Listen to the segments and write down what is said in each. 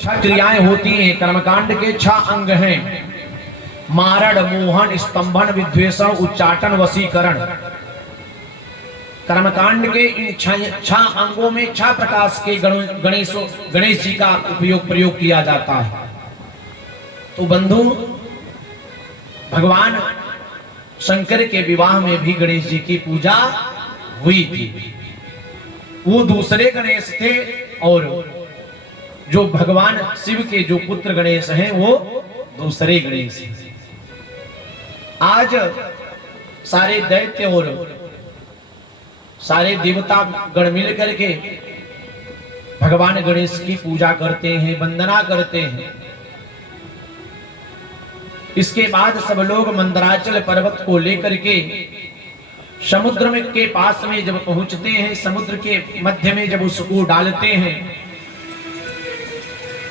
छह क्रियाएं होती हैं। कर्मकांड के 6 अंग हैं। मारण, मोहन, स्तंभन, विद्वेषण, उच्चाटन, वशीकरण। कर्मकांड के इन 6 अंगों में 6 प्रकार के गणेश जी का प्रयोग किया जाता है। तो बंधु, भगवान शंकर के विवाह में भी गणेश जी की पूजा हुई थी। वो दूसरे गणेश थे और जो भगवान शिव के जो पुत्र गणेश हैं वो दूसरे गणेश हैं। आज सारे दैत्य और सारे देवता गण मिल करके भगवान गणेश की पूजा करते हैं, वंदना करते हैं। इसके बाद सब लोग मंदराचल पर्वत को लेकर के समुद्र में के पास में जब पहुंचते हैं, समुद्र के मध्य में जब उसको डालते हैं,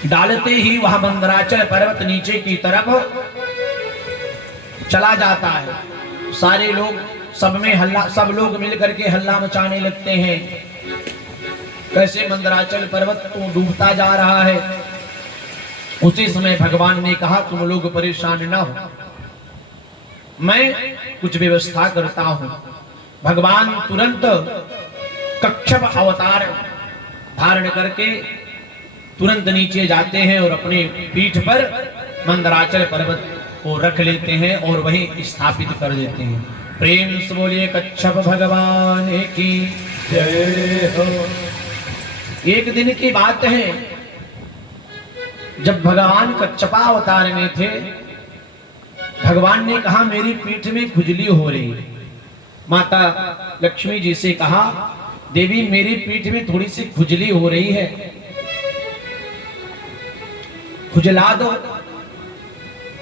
डालते ही वह मंदराचल पर्वत नीचे की तरफ चला जाता है। सारे लोग सब लोग मिलकर के हल्ला मचाने लगते हैं। कैसे मंदराचल पर्वत तो डूबता जा रहा है। उसी समय भगवान ने कहा, तुम लोग परेशान न हो, मैं कुछ व्यवस्था करता हूं। भगवान तुरंत कच्छप अवतार धारण करके तुरंत नीचे जाते हैं और अपने पीठ पर मंदराचल पर्वत को रख लेते हैं और वहीं स्थापित कर देते हैं। प्रेम से बोलिए कच्छप भगवान की जय हो। एक दिन की बात है, जब भगवान कच्छपा अवतार में थे, भगवान ने कहा मेरी पीठ में खुजली हो रही है। माता लक्ष्मी जी से कहा, देवी मेरी पीठ में थोड़ी सी खुजली हो रही है, खुजला दो।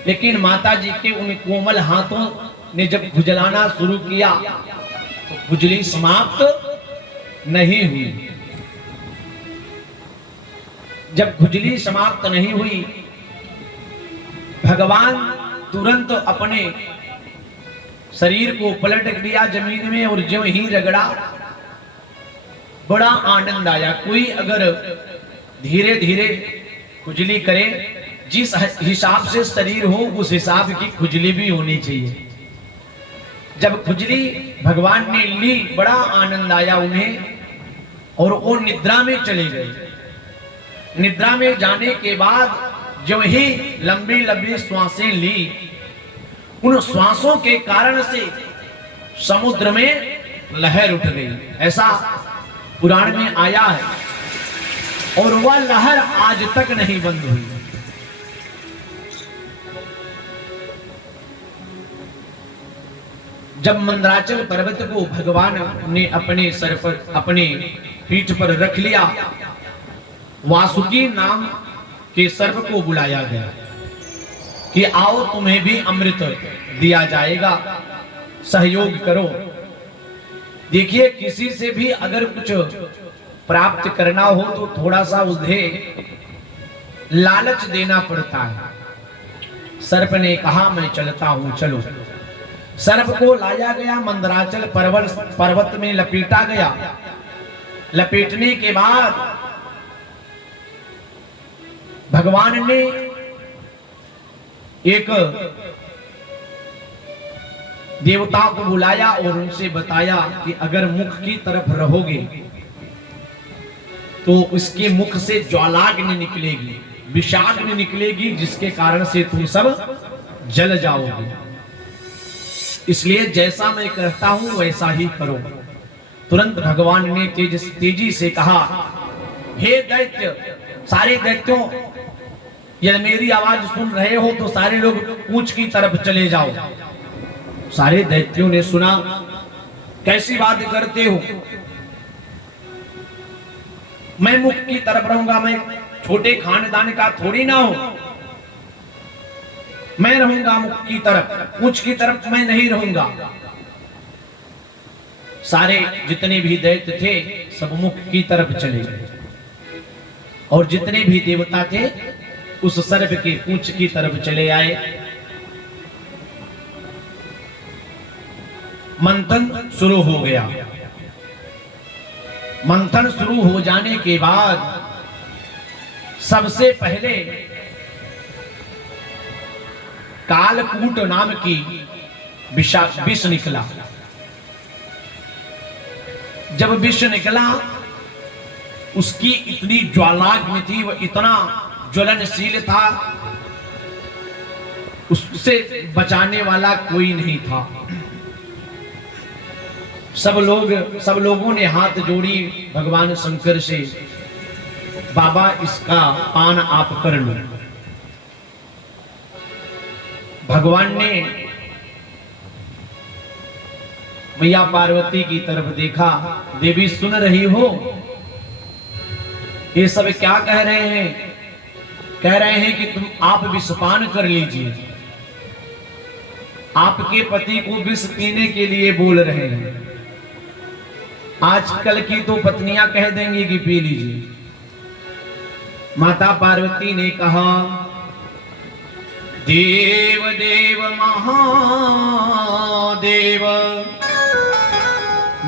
लेकिन माता जी के उन कोमल हाथों ने जब खुजलाना शुरू किया तो खुजली समाप्त नहीं हुई। जब खुजली समाप्त नहीं हुई, भगवान तुरंत अपने शरीर को पलट दिया जमीन में और ज्यों ही रगड़ा, बड़ा आनंद आया। कोई अगर धीरे धीरे खुजली करे, जिस हिसाब से शरीर हो उस हिसाब की खुजली भी होनी चाहिए। जब खुजली भगवान ने ली, बड़ा आनंद आया उन्हें और वो निद्रा में चले गए। निद्रा में जाने के बाद जो ही लंबी लंबी श्वासें ली, उन श्वासों के कारण से समुद्र में लहर उठ गई। ऐसा पुराण में आया है और वह लहर आज तक नहीं बंद हुई। जब मंदराचल पर्वत को भगवान ने अपने सर पर, अपने पीठ पर रख लिया, वासुकी नाम के सर्प को बुलाया गया कि आओ तुम्हें भी अमृत दिया जाएगा, सहयोग करो। देखिए, किसी से भी अगर कुछ प्राप्त करना हो तो थोड़ा सा उन्हें लालच देना पड़ता है। सर्प ने कहा मैं चलता हूं, चलो। सर्प को लाया गया, मंदराचल पर्वत में लपेटा गया। लपेटने के बाद भगवान ने एक देवता को बुलाया और उनसे बताया कि अगर मुख की तरफ रहोगे तो उसके मुख से ज्वालाग्नि निकलेगी, विषाग्नि निकलेगी, जिसके कारण से तुम सब जल जाओगे। इसलिए जैसा मैं कहता हूं वैसा ही करो। तुरंत भगवान ने तेजी से कहा, हे दैत्य, सारे दैत्यों, यदि मेरी आवाज सुन रहे हो तो सारे लोग पूंछ की तरफ चले जाओ। सारे दैत्यों ने सुना, कैसी बात करते हो, मैं मुख की तरफ रहूंगा, मैं छोटे खानदान का थोड़ी ना हूं, मैं रहूंगा मुख की तरफ, पूंछ की तरफ मैं नहीं रहूंगा। सारे जितने भी दैत्य थे सब मुख की तरफ चले गए और जितने भी देवता थे उस सर्प के पूंछ की तरफ चले आए। मंथन शुरू हो गया। मंथन शुरू हो जाने के बाद सबसे पहले कालकूट नाम की विष निकला। जब विष निकला, उसकी इतनी ज्वालाग्नि थी, वह इतना ज्वलनशील था, उससे बचाने वाला कोई नहीं था। सब लोगों ने हाथ जोड़ी भगवान शंकर से, बाबा इसका पान आप कर लो। भगवान ने मैया पार्वती की तरफ देखा, देवी सुन रही हो? ये सब क्या कह रहे हैं? कह रहे हैं कि आप विषपान कर लीजिए। आपके पति को विष पीने के लिए बोल रहे हैं। आजकल की तो पत्नियां कह देंगी कि पी लीजिए। माता पार्वती ने कहा, देव देव महादेव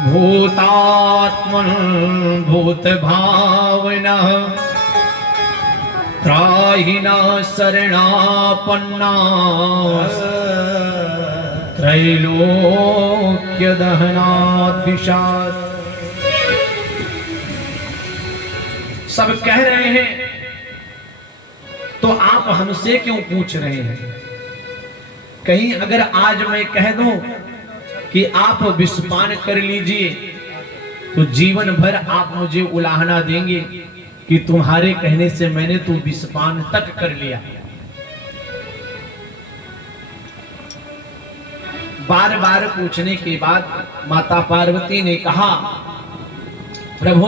भूतात्मन भूत भावना त्राहिना शरणापन्ना त्रैलोक्य दहनाद्विषात्। सब कह रहे हैं तो आप हमसे क्यों पूछ रहे हैं? कहीं अगर आज मैं कह दूं कि आप विषपान कर लीजिए तो जीवन भर आप मुझे उलाहना देंगे कि तुम्हारे कहने से मैंने तो विषपान तक कर लिया। बार बार पूछने के बाद माता पार्वती ने कहा, प्रभु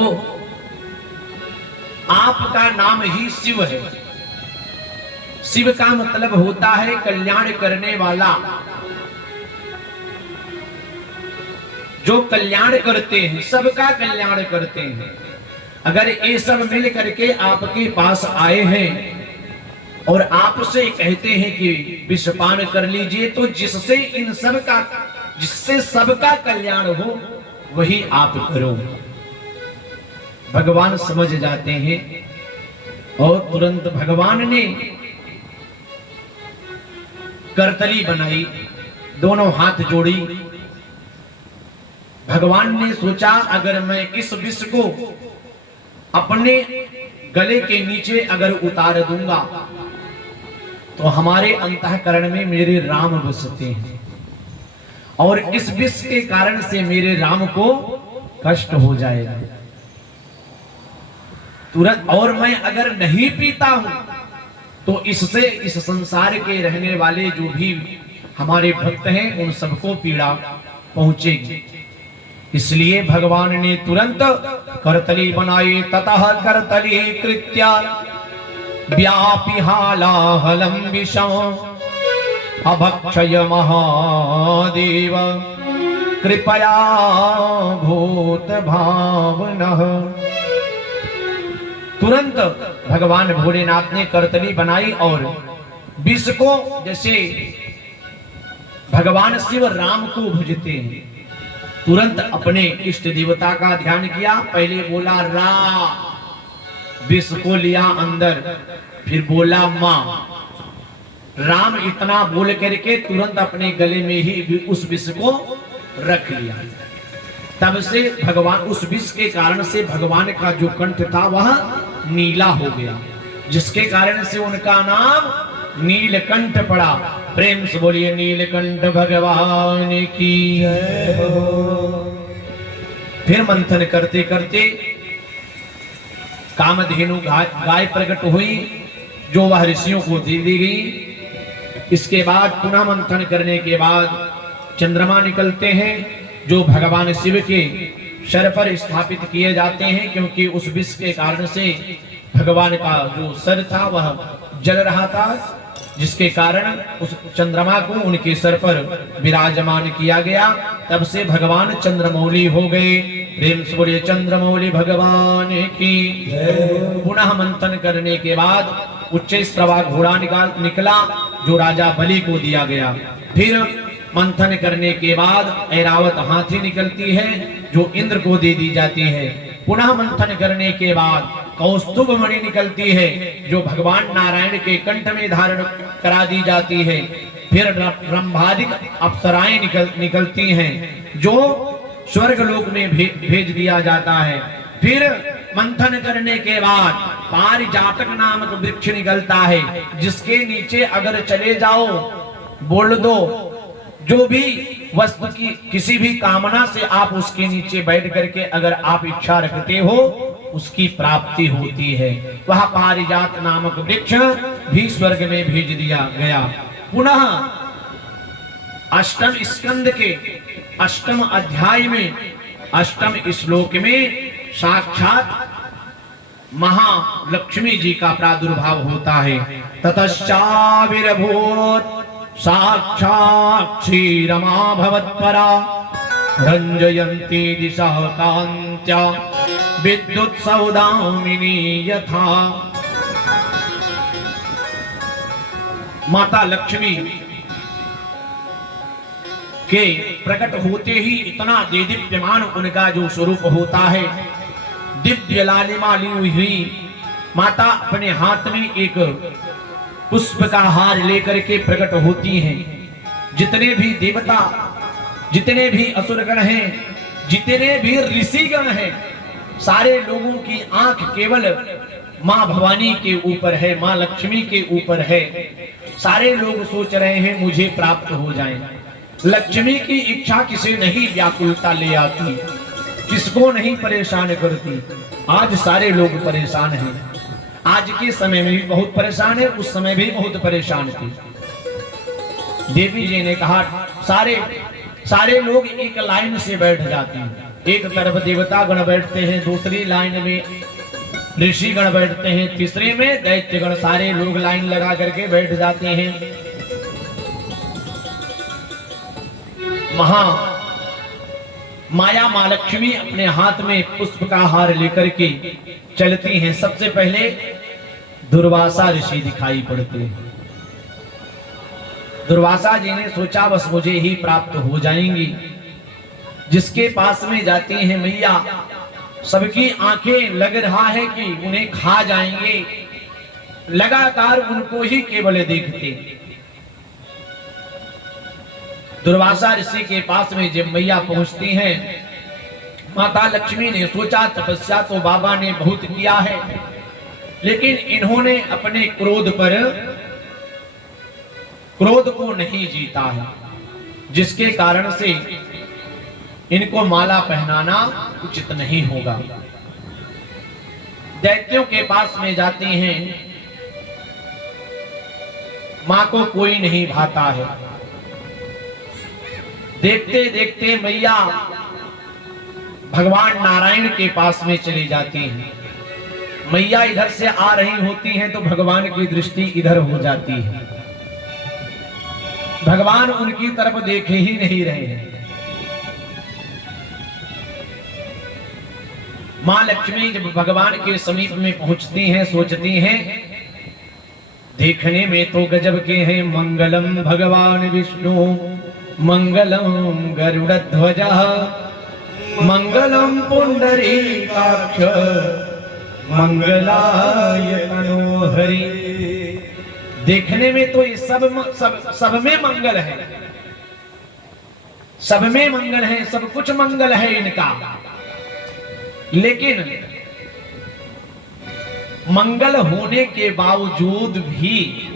आपका नाम ही शिव है। शिव का मतलब होता है कल्याण करने वाला। जो कल्याण करते हैं, सबका कल्याण करते हैं। अगर ये सब मिल करके आपके पास आए हैं और आपसे कहते हैं कि विषपान कर लीजिए, तो जिससे सबका कल्याण हो वही आप करो। भगवान समझ जाते हैं और तुरंत भगवान ने करतली बनाई, दोनों हाथ जोड़ी। भगवान ने सोचा, अगर मैं इस विष को अपने गले के नीचे अगर उतार दूंगा तो हमारे अंतःकरण में मेरे राम बसते हैं और इस विष के कारण से मेरे राम को कष्ट हो जाएगा तुरंत। और मैं अगर नहीं पीता हूं तो इससे इस संसार के रहने वाले जो भी हमारे भक्त हैं उन सबको पीड़ा पहुंचेगी। इसलिए भगवान ने तुरंत करतली बनाई। ततः करतली कृत्या व्यापी हालाहलम विषम अभक्षय महादेव कृपया भूत भावनः। तुरंत भगवान भोलेनाथ ने करतली बनाई और विष को, जैसे भगवान शिव राम को भुजते हैं, तुरंत अपने इष्ट देवता का ध्यान किया। पहले बोला रा, विष को लिया अंदर, फिर बोला मां। राम इतना बोल करके तुरंत अपने गले में ही उस विष को रख लिया। तब से भगवान, उस विष के कारण से भगवान का जो कंठ था वह नीला हो गया, जिसके कारण से उनका नाम नीलकंठ पड़ा। प्रेम से बोलिए नीलकंठ भगवान की जय हो। फिर मंथन करते करते कामधेनु गाय प्रकट हुई, जो वह ऋषियों को दे दी गई। इसके बाद पुनः मंथन करने के बाद चंद्रमा निकलते हैं, जो भगवान शिव के शर पर स्थापित किए जाते हैं, क्योंकि उस विष के कारण से भगवान का जो सर था वह जल रहा था, जिसके कारण उस चंद्रमा को उनके सर पर विराजमान किया गया। तब से भगवान चंद्रमौली हो गए। प्रेम से बोलिए चंद्रमौली भगवान की। पुनः मंथन करने के बाद उच्च श्रवा घोड़ा निकला, जो राजा बलि को दिया गया। फिर मंथन करने के बाद ऐरावत हाथी निकलती है, जो इंद्र को दे दी जाती है। पुनः मंथन करने के बाद कौस्तुभ मणि निकलती है, जो भगवान नारायण के कंठ में धारण करा दी जाती है। फिर रंभादिक अप्सराएं निकलती हैं, जो स्वर्ग लोक में भेज दिया जाता है। फिर मंथन करने के बाद पारिजातक नामक वृक्ष निकलता है, जिसके नीचे अगर चले जाओ, बोल दो, जो भी वस्तु की किसी भी कामना से आप उसके नीचे बैठ करके अगर आप इच्छा रखते हो, उसकी प्राप्ति होती है। वह पारिजात नामक वृक्ष भी स्वर्ग में भेज दिया गया। पुनः अष्टम स्कंद के अष्टम अध्याय में अष्टम श्लोक में साक्षात महालक्ष्मी जी का प्रादुर्भाव होता है। ततश्चाविर्भूत साक्षात् क्षीरमा भवत्परा रंजयन्ती दिशः कान्त्या विद्युत सौदामिनी यथा। माता लक्ष्मी के प्रकट होते ही इतना देदीप्यमान उनका जो स्वरूप होता है, दिव्य लालिमा ली हुई माता अपने हाथ में एक पुष्प का हार लेकर के प्रकट होती हैं। जितने भी देवता, जितने भी असुरगण हैं, जितने भी ऋषिगण हैं, सारे लोगों की आंख केवल मां भवानी के ऊपर है, मां लक्ष्मी के ऊपर है। सारे लोग सोच रहे हैं मुझे प्राप्त हो जाए। लक्ष्मी की इच्छा किसे नहीं व्याकुलता ले आती, किसको नहीं परेशान करती। आज सारे लोग परेशान हैं। आज के समय में भी बहुत परेशान है, उस समय भी बहुत परेशान थे। देवी जी ने कहा सारे लोग एक लाइन से बैठ जाते हैं। एक तरफ देवता गण बैठते हैं, दूसरी लाइन में ऋषि गण बैठते हैं, तीसरे में दैत्य गण। सारे लोग लाइन लगा करके बैठ जाते हैं। माया मां लक्ष्मी अपने हाथ में पुष्प का हार लेकर के चलती हैं। सबसे पहले दुर्वासा ऋषि दिखाई पड़ते हैं। दुर्वासा जी ने सोचा बस मुझे ही प्राप्त हो जाएंगी। जिसके पास में जाती हैं मैया, सबकी आंखें लग रहा है कि उन्हें खा जाएंगे, लगातार उनको ही केवल देखते। दुर्वासा ऋषि के पास में जब मैया पहुंचती हैं, माता लक्ष्मी ने सोचा तपस्या तो बाबा ने बहुत किया है, लेकिन इन्होंने अपने क्रोध को नहीं जीता है, जिसके कारण से इनको माला पहनाना उचित नहीं होगा। दैत्यों के पास में जाती हैं, मां को कोई नहीं भाता है। देखते देखते मैया भगवान नारायण के पास में चली जाती हैं। मैया इधर से आ रही होती हैं तो भगवान की दृष्टि इधर हो जाती है। भगवान उनकी तरफ देखे ही नहीं रहे हैं। मां लक्ष्मी जब भगवान के समीप में पहुंचती हैं, सोचती हैं देखने में तो गजब के हैं। मंगलम भगवान विष्णु मंगलम गरुड़ध्वज मंगलम पुंडरीकाक्ष मंगलाय तनोहरि। देखने में तो ये सब में मंगल है, सब में मंगल है, सब कुछ मंगल है इनका। लेकिन मंगल होने के बावजूद भी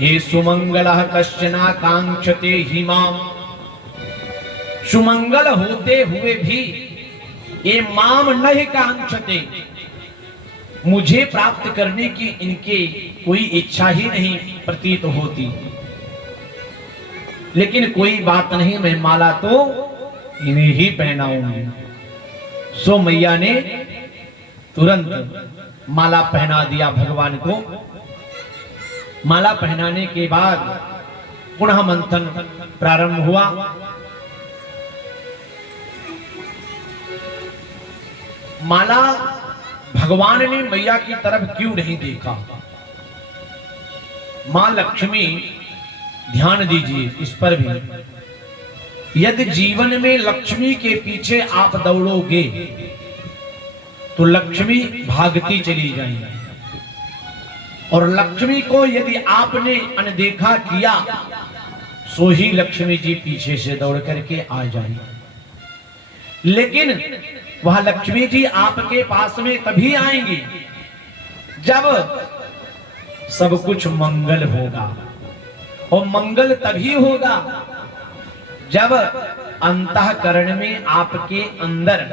ये सुमंगलः कश्चना कांक्षते हिमाम, सुमंगल होते हुए भी ये माम नहीं कांक्षते, मुझे प्राप्त करने की इनके कोई इच्छा ही नहीं प्रतीत होती। लेकिन कोई बात नहीं, मैं माला तो इन्हें ही पहनाऊंगी। सो मैया ने तुरंत माला पहना दिया भगवान को। माला पहनाने के बाद पुनः मंथन प्रारंभ हुआ। माला भगवान ने मैया की तरफ क्यों नहीं देखा? मां लक्ष्मी, ध्यान दीजिए इस पर भी। यदि जीवन में लक्ष्मी के पीछे आप दौड़ोगे तो लक्ष्मी भागती चली जाएंगी। और लक्ष्मी को यदि आपने अनदेखा किया सो ही लक्ष्मी जी पीछे से दौड़ करके आ जाएंगी। लेकिन वह लक्ष्मी जी आपके पास में तभी आएंगी जब सब कुछ मंगल होगा। और मंगल तभी होगा जब अंतःकरण में आपके अंदर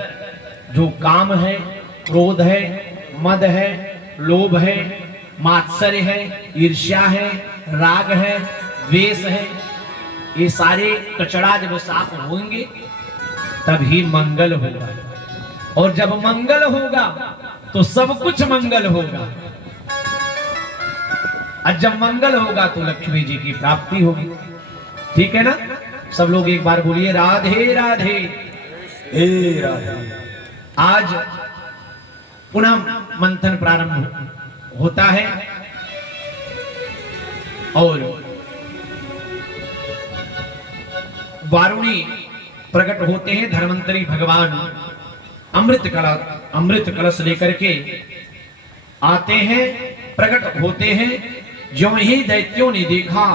जो काम है, क्रोध है, मद है, लोभ है, मात्सर्य है, ईर्ष्या है, राग है, द्वेष है, ये सारे कचड़ा जब साफ होंगे तभी मंगल होगा। और जब मंगल होगा तो सब कुछ मंगल होगा। और जब मंगल होगा तो लक्ष्मी जी की प्राप्ति होगी। ठीक है ना? सब लोग एक बार बोलिए राधे राधे। हे राधे। आज पुनः मंथन प्रारंभ होता है और वारुणी प्रकट होते हैं। धर्मंतरी भगवान अमृत कलश लेकर के आते हैं, प्रकट होते हैं। जो ही दैत्यों ने देखा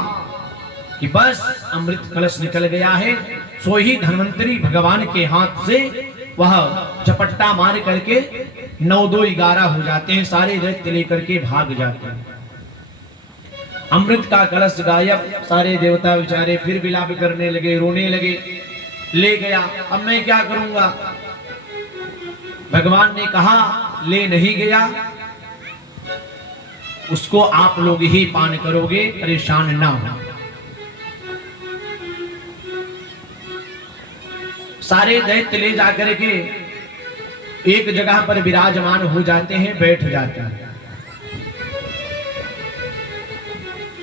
कि बस अमृत कलश निकल गया है, सो ही धन्वंतरी भगवान के हाथ से वह झपट्टा मार करके 9 2 11 हो जाते हैं। सारे दैत्य लेकर के भाग जाते हैं। अमृत का कलश गायब। सारे देवता बेचारे फिर विलाप करने लगे, रोने लगे। ले गया, अब मैं क्या करूंगा? भगवान ने कहा ले नहीं गया, उसको आप लोग ही पान करोगे, परेशान ना हो। सारे दैत्य ले जाकर के एक जगह पर विराजमान हो जाते हैं, बैठ जाते हैं।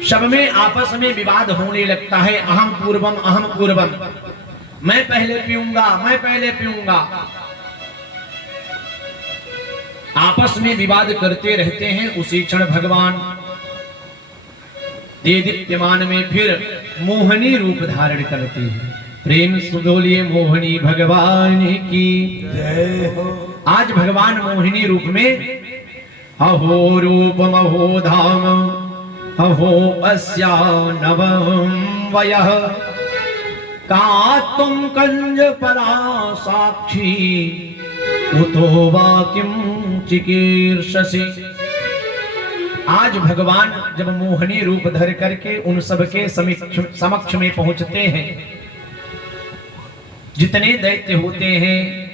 सब में आपस में विवाद होने लगता है। अहम पूर्वम, मैं पहले पीऊंगा, मैं पहले पीऊंगा। आपस में विवाद करते रहते हैं। उसी क्षण भगवान देदीप्यमान में फिर मोहनी रूप धारण करते हैं। प्रेम सुदोलिए मोहनी भगवान की जय हो। आज भगवान मोहिनी रूप में अहो रूपम अहो धाम अहो अस्या नवम वयः का तुम कंज परा साक्षी उतो वाक्यम चिकीर्षसि। आज भगवान जब मोहनी रूप धर करके उन सबके समक्ष में पहुंचते हैं, जितने दैत्य होते हैं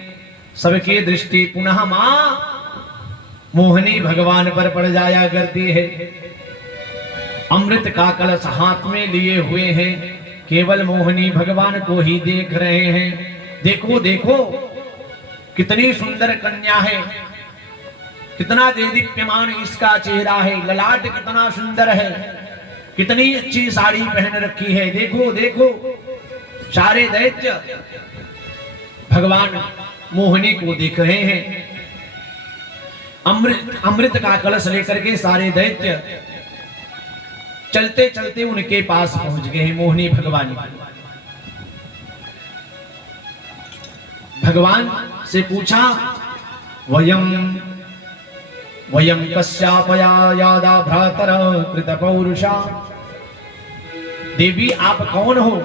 सबकी दृष्टि पुनः मां मोहनी भगवान पर पड़ जाया करती है। अमृत का कलश हाथ में लिए हुए हैं, केवल मोहनी भगवान को ही देख रहे हैं। देखो देखो कितनी सुंदर कन्या है, कितना देदीप्यमान इसका चेहरा है, ललाट कितना सुंदर है, कितनी अच्छी साड़ी पहन रखी है। देखो देखो। सारे दैत्य भगवान मोहिनी को देख रहे हैं। अमृत का कलश लेकर के सारे दैत्य चलते चलते उनके पास पहुंच गए हैं। मोहिनी भगवान भगवान से पूछा वयम कस्यापया यादा भ्रातर कृत पौरुषा। देवी आप कौन हो?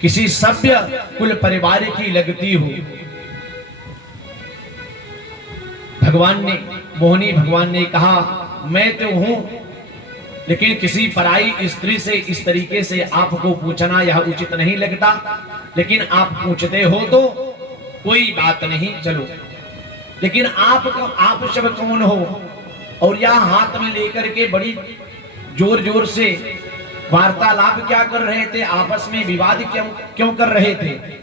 किसी सभ्य कुल परिवार की लगती हो। मोहिनी भगवान ने कहा मैं तो हूं, लेकिन किसी पराई स्त्री से इस तरीके से आपको पूछना यह उचित नहीं लगता। लेकिन आप पूछते हो तो कोई बात नहीं, चलो। लेकिन आप सब कौन हो? और यह हाथ में लेकर के बड़ी जोर जोर से वार्तालाप क्या कर रहे थे? आपस में विवाद क्यों कर रहे थे?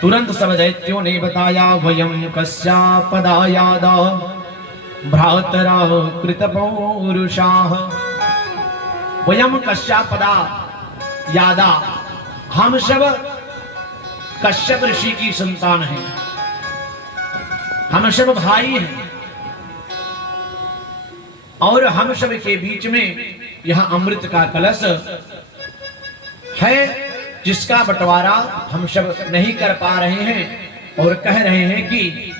तुरंत सब दैत्यों ने बताया वयम कस्यापदायादा भ्रातरा कृत पौरुषाः। वयम कश्यापदा यादा, हम सब कश्यप ऋषि की संतान हैं, हम सब भाई हैं। और हम सब के बीच में यह अमृत का कलश है, जिसका बंटवारा हम सब नहीं कर पा रहे हैं। और कह रहे हैं कि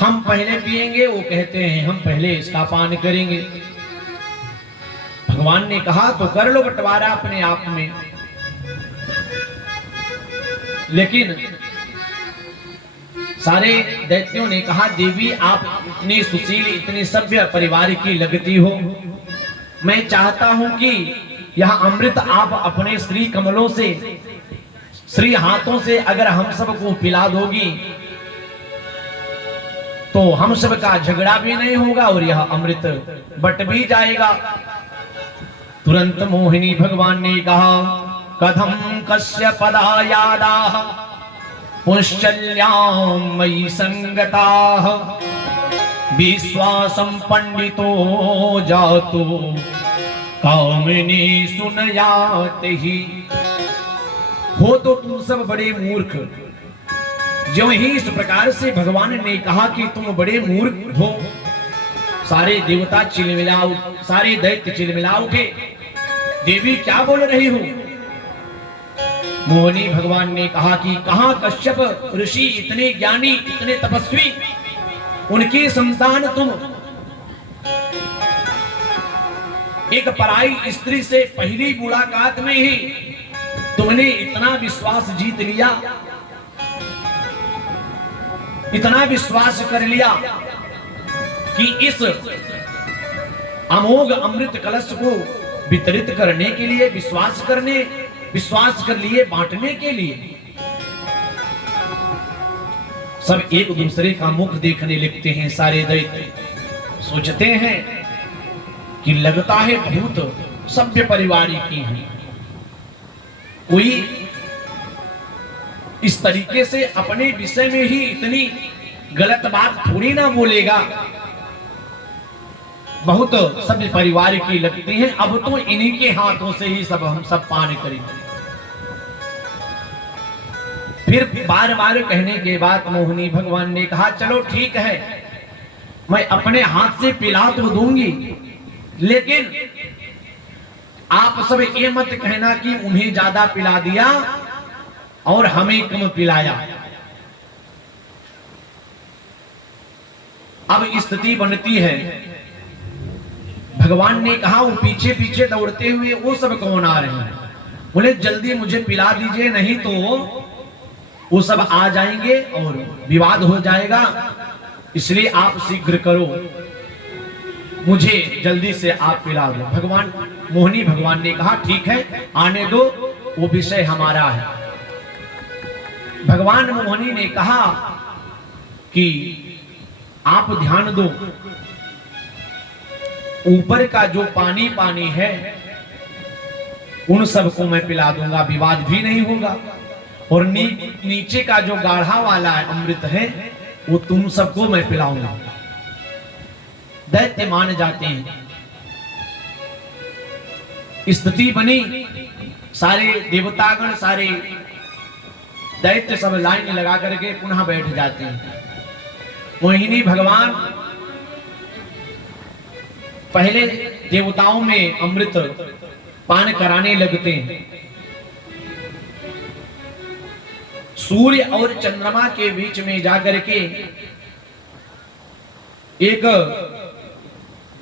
हम पहले पिएंगे, वो कहते हैं हम पहले इसका पान करेंगे। भगवान ने कहा तो कर लो बंटवारा अपने आप में। लेकिन सारे दैत्यों ने कहा देवी आप इतनी सुशील, इतनी सभ्य परिवार की लगती हो, मैं चाहता हूं कि यह अमृत आप अपने श्री कमलों से, श्री हाथों से अगर हम सबको पिला दोगी तो हम सबका झगड़ा भी नहीं होगा और यह अमृत बट भी जाएगा। तुरंत मोहिनी भगवान ने कहा कथम कस्य पदायादाः पुश्चल्यां मयि संगताः विश्वासं पंडितो जातो कामिनी सुनयात ही। हो तो तुम सब बड़े मूर्ख। जो ही इस प्रकार से भगवान ने कहा कि तुम बड़े मूर्ख हो, सारे देवता चिलमिला, सारे दैत्य चिलमिला उठे। देवी क्या बोल रही हो? मोहिनी भगवान ने कहा कि कहां कश्यप ऋषि इतने ज्ञानी, इतने तपस्वी, उनकी संतान तुम एक पराई स्त्री से पहली मुलाकात में ही तुमने इतना विश्वास जीत लिया, इतना विश्वास कर लिया कि इस अमोघ अमृत कलश को वितरित करने के लिए, विश्वास कर लिए बांटने के लिए। सब एक दूसरे का मुख देखने लगते हैं। सारे दैत्य सोचते हैं कि लगता है बहुत सभ्य परिवार की है, कोई इस तरीके से अपने विषय में ही इतनी गलत बात थोड़ी ना बोलेगा। बहुत सभ्य परिवार की लगती हैं, अब तो इन्हीं के हाथों से ही सब हम सब पान करेंगे। फिर बार बार कहने के बाद मोहिनी भगवान ने कहा चलो ठीक है, मैं अपने हाथ से पिला तो दूंगी, लेकिन आप सब ये मत कहना कि उन्हें ज्यादा पिला दिया और हमें कम पिलाया। अब स्थिति बनती है, भगवान ने कहा वो पीछे पीछे दौड़ते हुए वो सब कौन आ रहे हैं? बोले जल्दी मुझे पिला दीजिए, नहीं तो वो सब आ जाएंगे और विवाद हो जाएगा, इसलिए आप शीघ्र करो, मुझे जल्दी से आप पिला दो। भगवान मोहिनी भगवान ने कहा ठीक है, आने दो, वो विषय हमारा है। भगवान मोहिनी ने कहा कि आप ध्यान दो, ऊपर का जो पानी पानी है उन सबको मैं पिला दूंगा, विवाद भी नहीं होगा, और नीचे का जो गाढ़ा वाला अमृत है वो तुम सबको मैं पिलाऊंगा। दैत्य मान जाते हैं। स्थिति बनी, सारे देवतागण, सारे दैत्य सब लाइन लगा करके पुनः बैठ जाते हैं। मोहिनी भगवान पहले देवताओं में अमृत पान कराने लगते हैं। सूर्य और चंद्रमा के बीच में जाकर के एक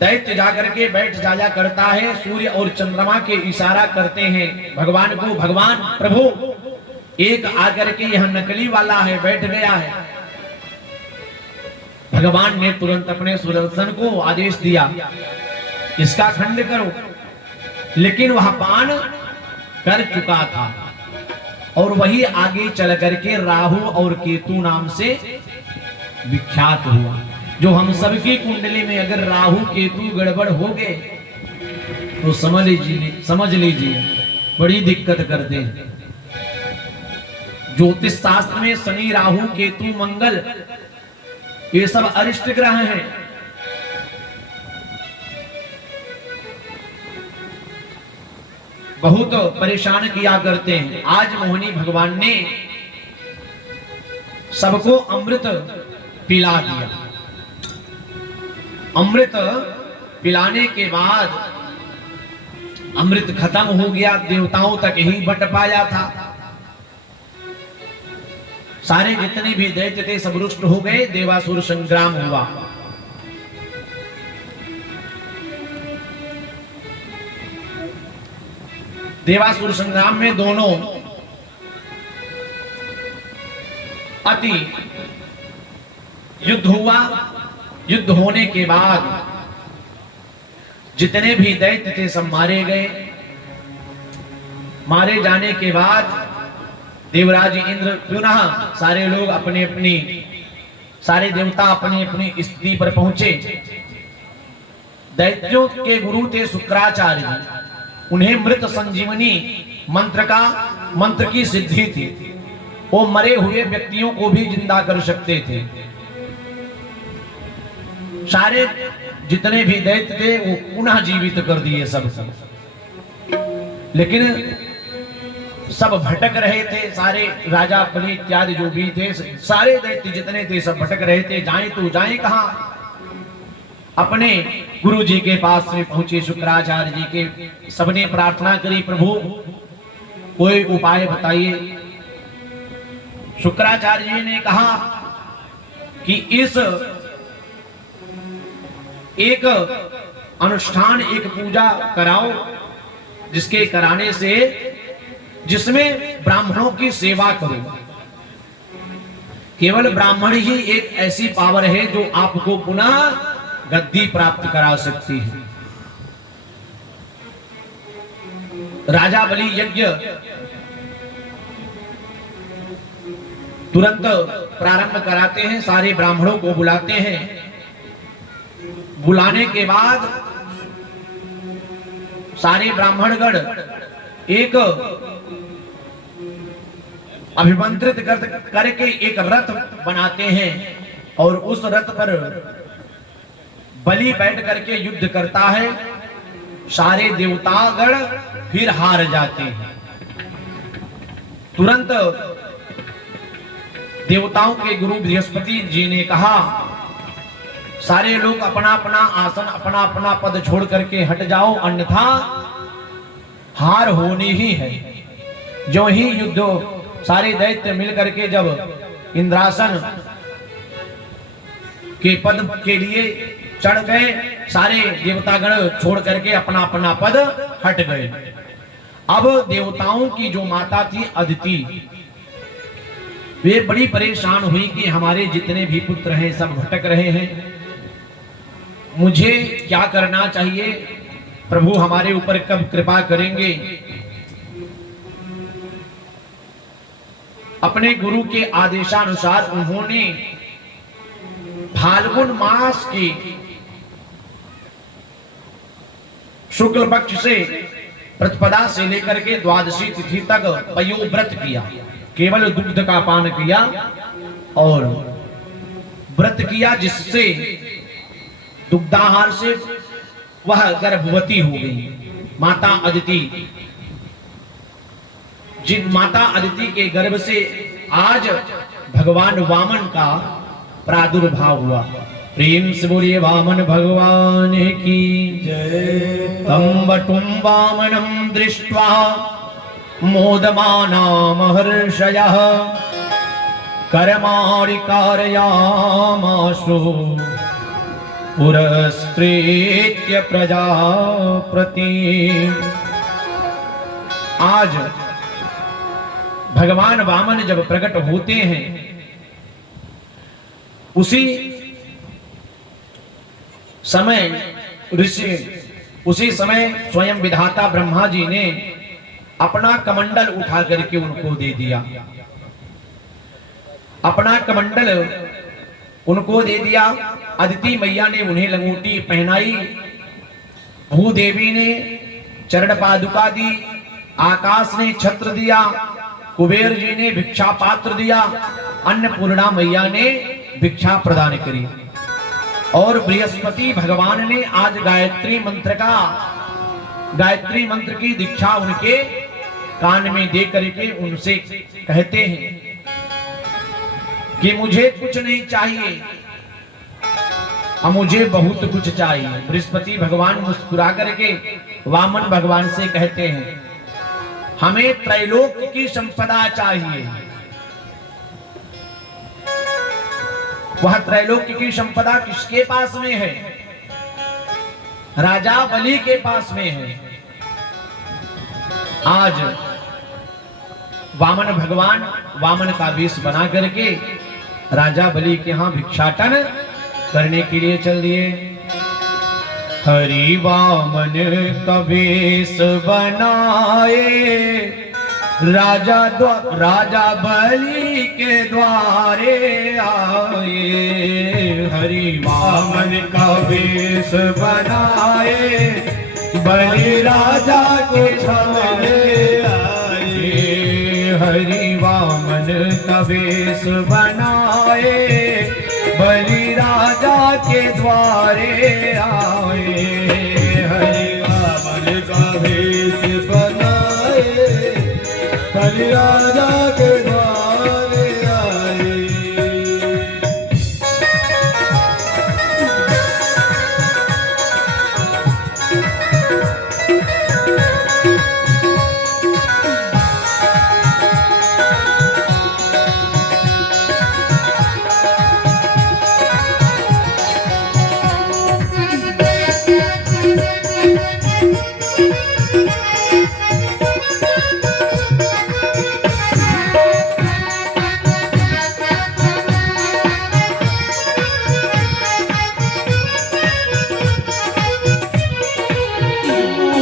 दैत्य जाकर के बैठ जाया करता है। सूर्य और चंद्रमा के इशारा करते हैं भगवान को, भगवान प्रभु एक आकर के यह नकली वाला है, बैठ गया है। भगवान ने तुरंत अपने सुदर्शन को आदेश दिया इसका खंड करो, लेकिन वह पान कर चुका था और वही आगे चल करके राहु और केतु नाम से विख्यात हुआ। जो हम सबकी कुंडली में अगर राहु केतु गड़बड़ हो गए तो समझ लीजिए बड़ी दिक्कत करते हैं। ज्योतिष शास्त्र में शनि, राहु, केतु, मंगल ये सब अरिष्ट ग्रह हैं। बहुत परेशान किया करते हैं। आज मोहिनी भगवान ने सबको अमृत पिला दिया। अमृत पिलाने के बाद अमृत खत्म हो गया, देवताओं तक ही बट पाया था। सारे जितने भी दैत्य थे सब रुष्ट हो गए, देवासुर संग्राम हुआ। देवासुर संग्राम में दोनों अति युद्ध हुआ। युद्ध होने के बाद जितने भी दैत्य थे सब मारे गए। मारे जाने के बाद देवराज इंद्र पुनः सारे लोग अपने अपनी सारे देवता अपनी अपनी स्थिति पर पहुंचे। दैत्यों के गुरु थे शुक्राचार्य जी, उन्हें मृत संजीवनी मंत्र की सिद्धि थी। वो मरे हुए व्यक्तियों को भी जिंदा कर सकते थे। सारे जितने भी दैत्य थे वो पुनः जीवित कर दिए सब। लेकिन सब भटक रहे थे, सारे राजा बलि इत्यादि जो भी थे, सारे दैत्य जितने थे सब भटक रहे थे। जाएं तो जाएं कहां? अपने गुरु जी के पास में पहुंचे शुक्राचार्य जी के। सबने प्रार्थना करी, प्रभु कोई उपाय बताइए। शुक्राचार्य जी ने कहा कि इस एक अनुष्ठान, एक पूजा कराओ, जिसके कराने से जिसमें ब्राह्मणों की सेवा करो। केवल ब्राह्मण ही एक ऐसी पावर है जो आपको पुनः गद्दी प्राप्त करा सकती है। राजा बलि यज्ञ तुरंत प्रारंभ कराते हैं, सारे ब्राह्मणों को बुलाते हैं। बुलाने के बाद सारे ब्राह्मणगण एक अभिमंत्रित करके एक रथ बनाते हैं और उस रथ पर बलि बैठ करके युद्ध करता है। सारे देवतागण फिर हार जाते हैं। तुरंत देवताओं के गुरु बृहस्पति जी ने कहा, सारे लोग अपना अपना आसन, अपना अपना पद छोड़ करके हट जाओ, अन्यथा हार होनी ही है। जो ही युद्ध सारे दैत्य मिलकर के जब इंद्रासन के पद के लिए चढ़ गए, सारे देवतागण छोड़ करके अपना अपना पद हट गए। अब देवताओं की जो माता थी अदिति, वे बड़ी परेशान हुई कि हमारे जितने भी पुत्र हैं सब भटक रहे हैं, मुझे क्या करना चाहिए? प्रभु हमारे ऊपर कब कृपा करेंगे? अपने गुरु के आदेशानुसार उन्होंने फाल्गुन मास की शुक्ल पक्ष से प्रतिपदा से लेकर के द्वादशी तिथि तक पयोव्रत किया। केवल दुग्ध का पान किया और व्रत किया, जिससे दुग्धाहार से वह गर्भवती हो गई। माता अदिति, जिन माता अदिति के गर्भ से आज भगवान वामन का प्रादुर्भाव हुआ। प्रेम से बोलिए वामन भगवान की जय। तं वटुं वामनं दृष्ट्वा मोदमाना महर्षयः कर्माणि कारयामाशु पुरस्कृत्य प्रजापति। आज भगवान वामन जब प्रकट होते हैं, उसी समय स्वयं विधाता ब्रह्मा जी ने अपना कमंडल उठा करके उनको दे दिया। अपना कमंडल उनको दे दिया। अदिति मैया ने उन्हें लंगोटी पहनाई, भूदेवी ने चरण पादुका दी, आकाश ने छत्र दिया, कुबेर जी ने भिक्षा पात्र दिया, अन्नपूर्णा मैया ने भिक्षा प्रदान करी। और बृहस्पति भगवान ने आज गायत्री मंत्र की दीक्षा उनके कान में दे करके उनसे कहते हैं कि मुझे कुछ नहीं चाहिए, अब मुझे बहुत कुछ चाहिए। बृहस्पति भगवान मुस्कुरा करके वामन भगवान से कहते हैं, हमें त्रैलोक की संपदा चाहिए। वह त्रैलोक्य की संपदा किसके पास में है? राजा बलि के पास में है। आज वामन भगवान वामन का वेश बना करके राजा बलि के यहां भिक्षाटन करने के लिए चल दिए। हरि वामन का वेश बनाए राजा बलि के द्वारे आए। हरि वामन का वेश बनाए बलि राजा के द्वारे आए। हरि वामन का वेश बनाए बलि राजा के द्वारे आए। हरि वामन का वेश बनाए बलि राजा के द्वारे आए।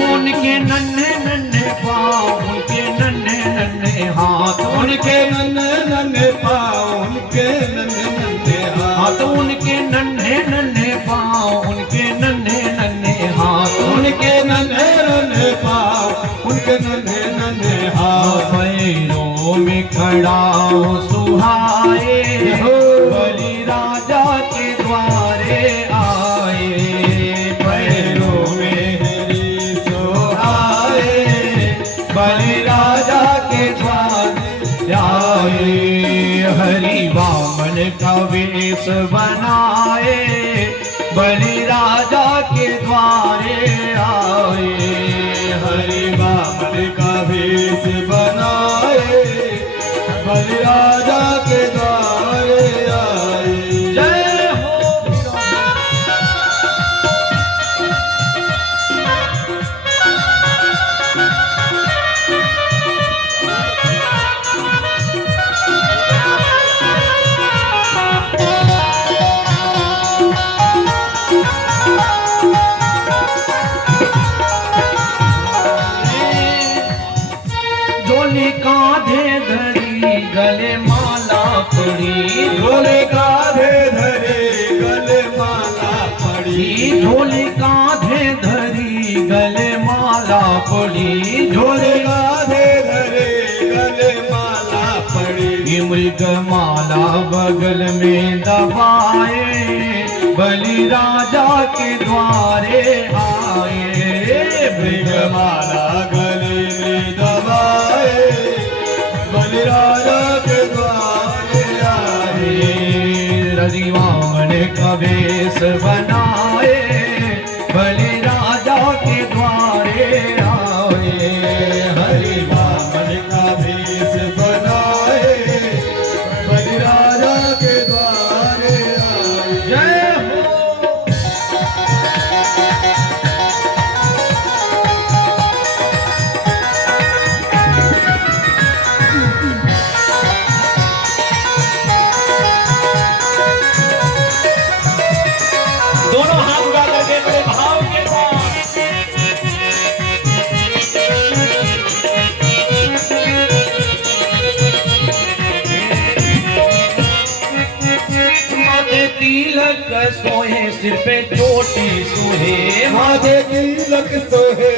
उनके नन्हे नन्हे पाँव, उनके नन्हे नन्हे हाथ, उनके नन्हे नन्हे पाँव, उनके नन्हे नन्हे हाथ, उनके नन्हे नन्हे पाँव, उनके नन्हे नन्हे हाथ। पैरों में खड़ा हो सुहाए बलि राजा के द्वारे आए। पैरों में हरि सुहाए बलि राजा के द्वारे आए। हरि वामन का वेश बनाए बलि राजा के द्वारे आए। हरि वामन का वेश बनाए बलि राजा के द्वारे आए। जय हो। झोली कांधे धरी गले माला पड़ी, झोले कांधे धरे गले माला पड़ी, झोली कांधे धरी गले माला पड़ी, झोले कांधे धरे गले माला पड़ी। मृग माला बगल में दबाए बलि राजा के द्वारे आए। मृग माला गले में दबाए बलि राजा के द्वारे आए। हरि वामन का वेश बनाए बलि राजा के द्वारे आए। हरि वामन का वेश बनाए बलि राजा के द्वारे आए। जय हो। दोनों हाथ उठा करके बड़े भाव के साथ माथे तिलक सोहे सिर पे चोटी सोहे। माथे तिलक सोहे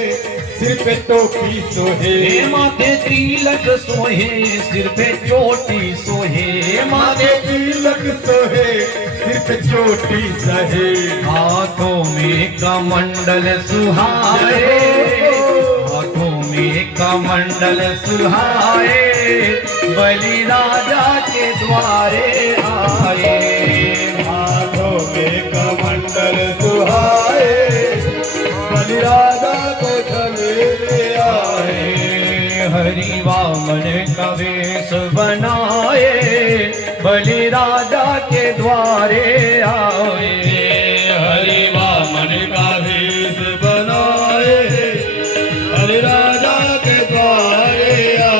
सिर पे टोपी सोहे। माथे तिलक सोहे सिर पे चोटी सोहे। माथे तिलक सोहे सिर पे चोटी सहे। हाथों में कमंडल सुहाए, हाथों में कमंडल सुहाए बलि राजा के द्वारे आए। हाथों में कमंडल सुहाए बलि राजा को चले आए। हरि वामन का वेश बनाए बलि राजा के द्वारे आए। हरि वामन का भेष बनाए, हरि राजा के द्वारे आए।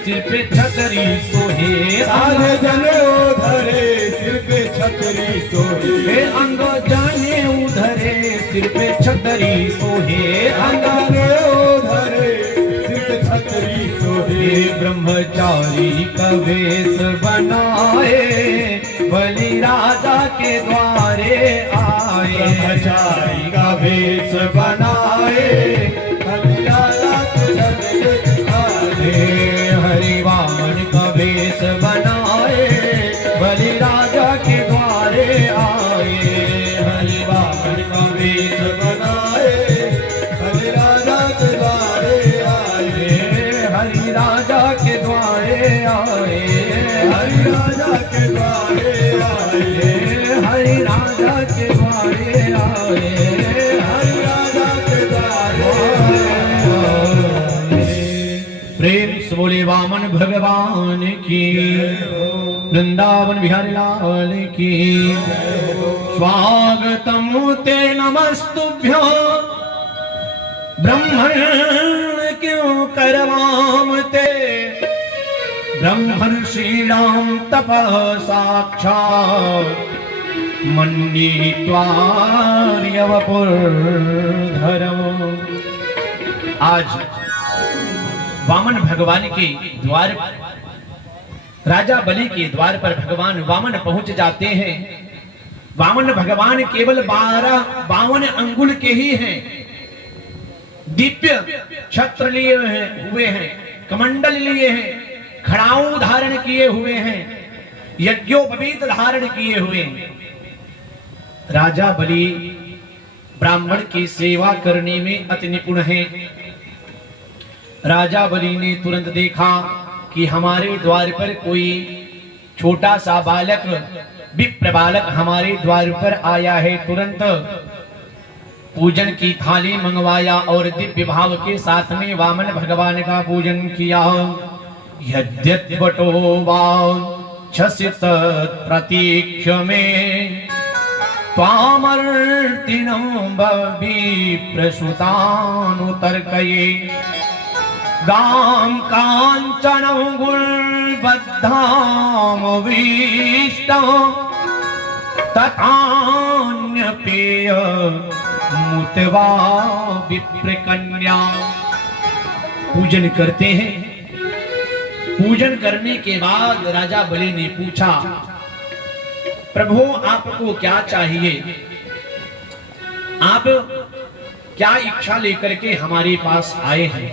सिर पे छतरी सोहे, अंग जाने उधरे सिर पे छतरी सोहे, अंग जाने उधरे सिर पे छतरी सोहे, अंग जाने उधरे सिर पे छतरी सोहे। ब्रह्मचारी का वेश बनाए, बलि राजा के द्वारे आए। ब्रह्मचारी का वेश बनाए, बलि राजा के द्वारे आए। हरि वामन का वेश बनाए, बलि राजा के द्वारे आए। हरि वामन का वेश बनाए, बलि राजा के द्वारे आए। हरि राजा के द्वारे आए। हरि राजा के द्वारे आए। हरि राजा के द्वारे आए। हरि राजा के द्वारे आए। प्रेम से बोले वामन भगवान की, वृंदावन बिहारी लाल की। स्वागतम ते नमस्तुभ्यो, ब्रह्मण क्यों करवाम ते। ब्रह्मण श्री राम तपः साक्षात्, मन्यित्वार्यवपुर धर्म। आज वामन भगवान के द्वार, राजा बलि के द्वार पर भगवान वामन पहुंच जाते हैं। वामन भगवान केवल 52 अंगुल के ही हैं। दिव्य छत्र लिए हुए हैं, कमंडल लिए हैं, खड़ाऊ धारण किए हुए हैं, यज्ञोपवीत धारण किए हुए हैं। राजा बलि ब्राह्मण की सेवा करने में अति निपुण है। राजा बलि ने तुरंत देखा कि हमारे द्वार पर कोई छोटा सा बालक, विप्र बालक हमारे द्वार पर आया है। तुरंत पूजन की थाली मंगवाया और दिव्य भाव के साथ में वामन भगवान का पूजन किया। यद्यद्वटो वाञ्छसित प्रतीक्ष में, त्वामर्तिनं विप्रसुतानुतर्कये। गां काञ्चनं गुल्बद्धामवीष्टं, तथान्यपेय मुतवा विप्रकन्या। पूजन करते हैं। पूजन करने के बाद राजा बलि ने पूछा, प्रभु आपको क्या चाहिए? आप क्या इच्छा लेकर के हमारे पास आए हैं?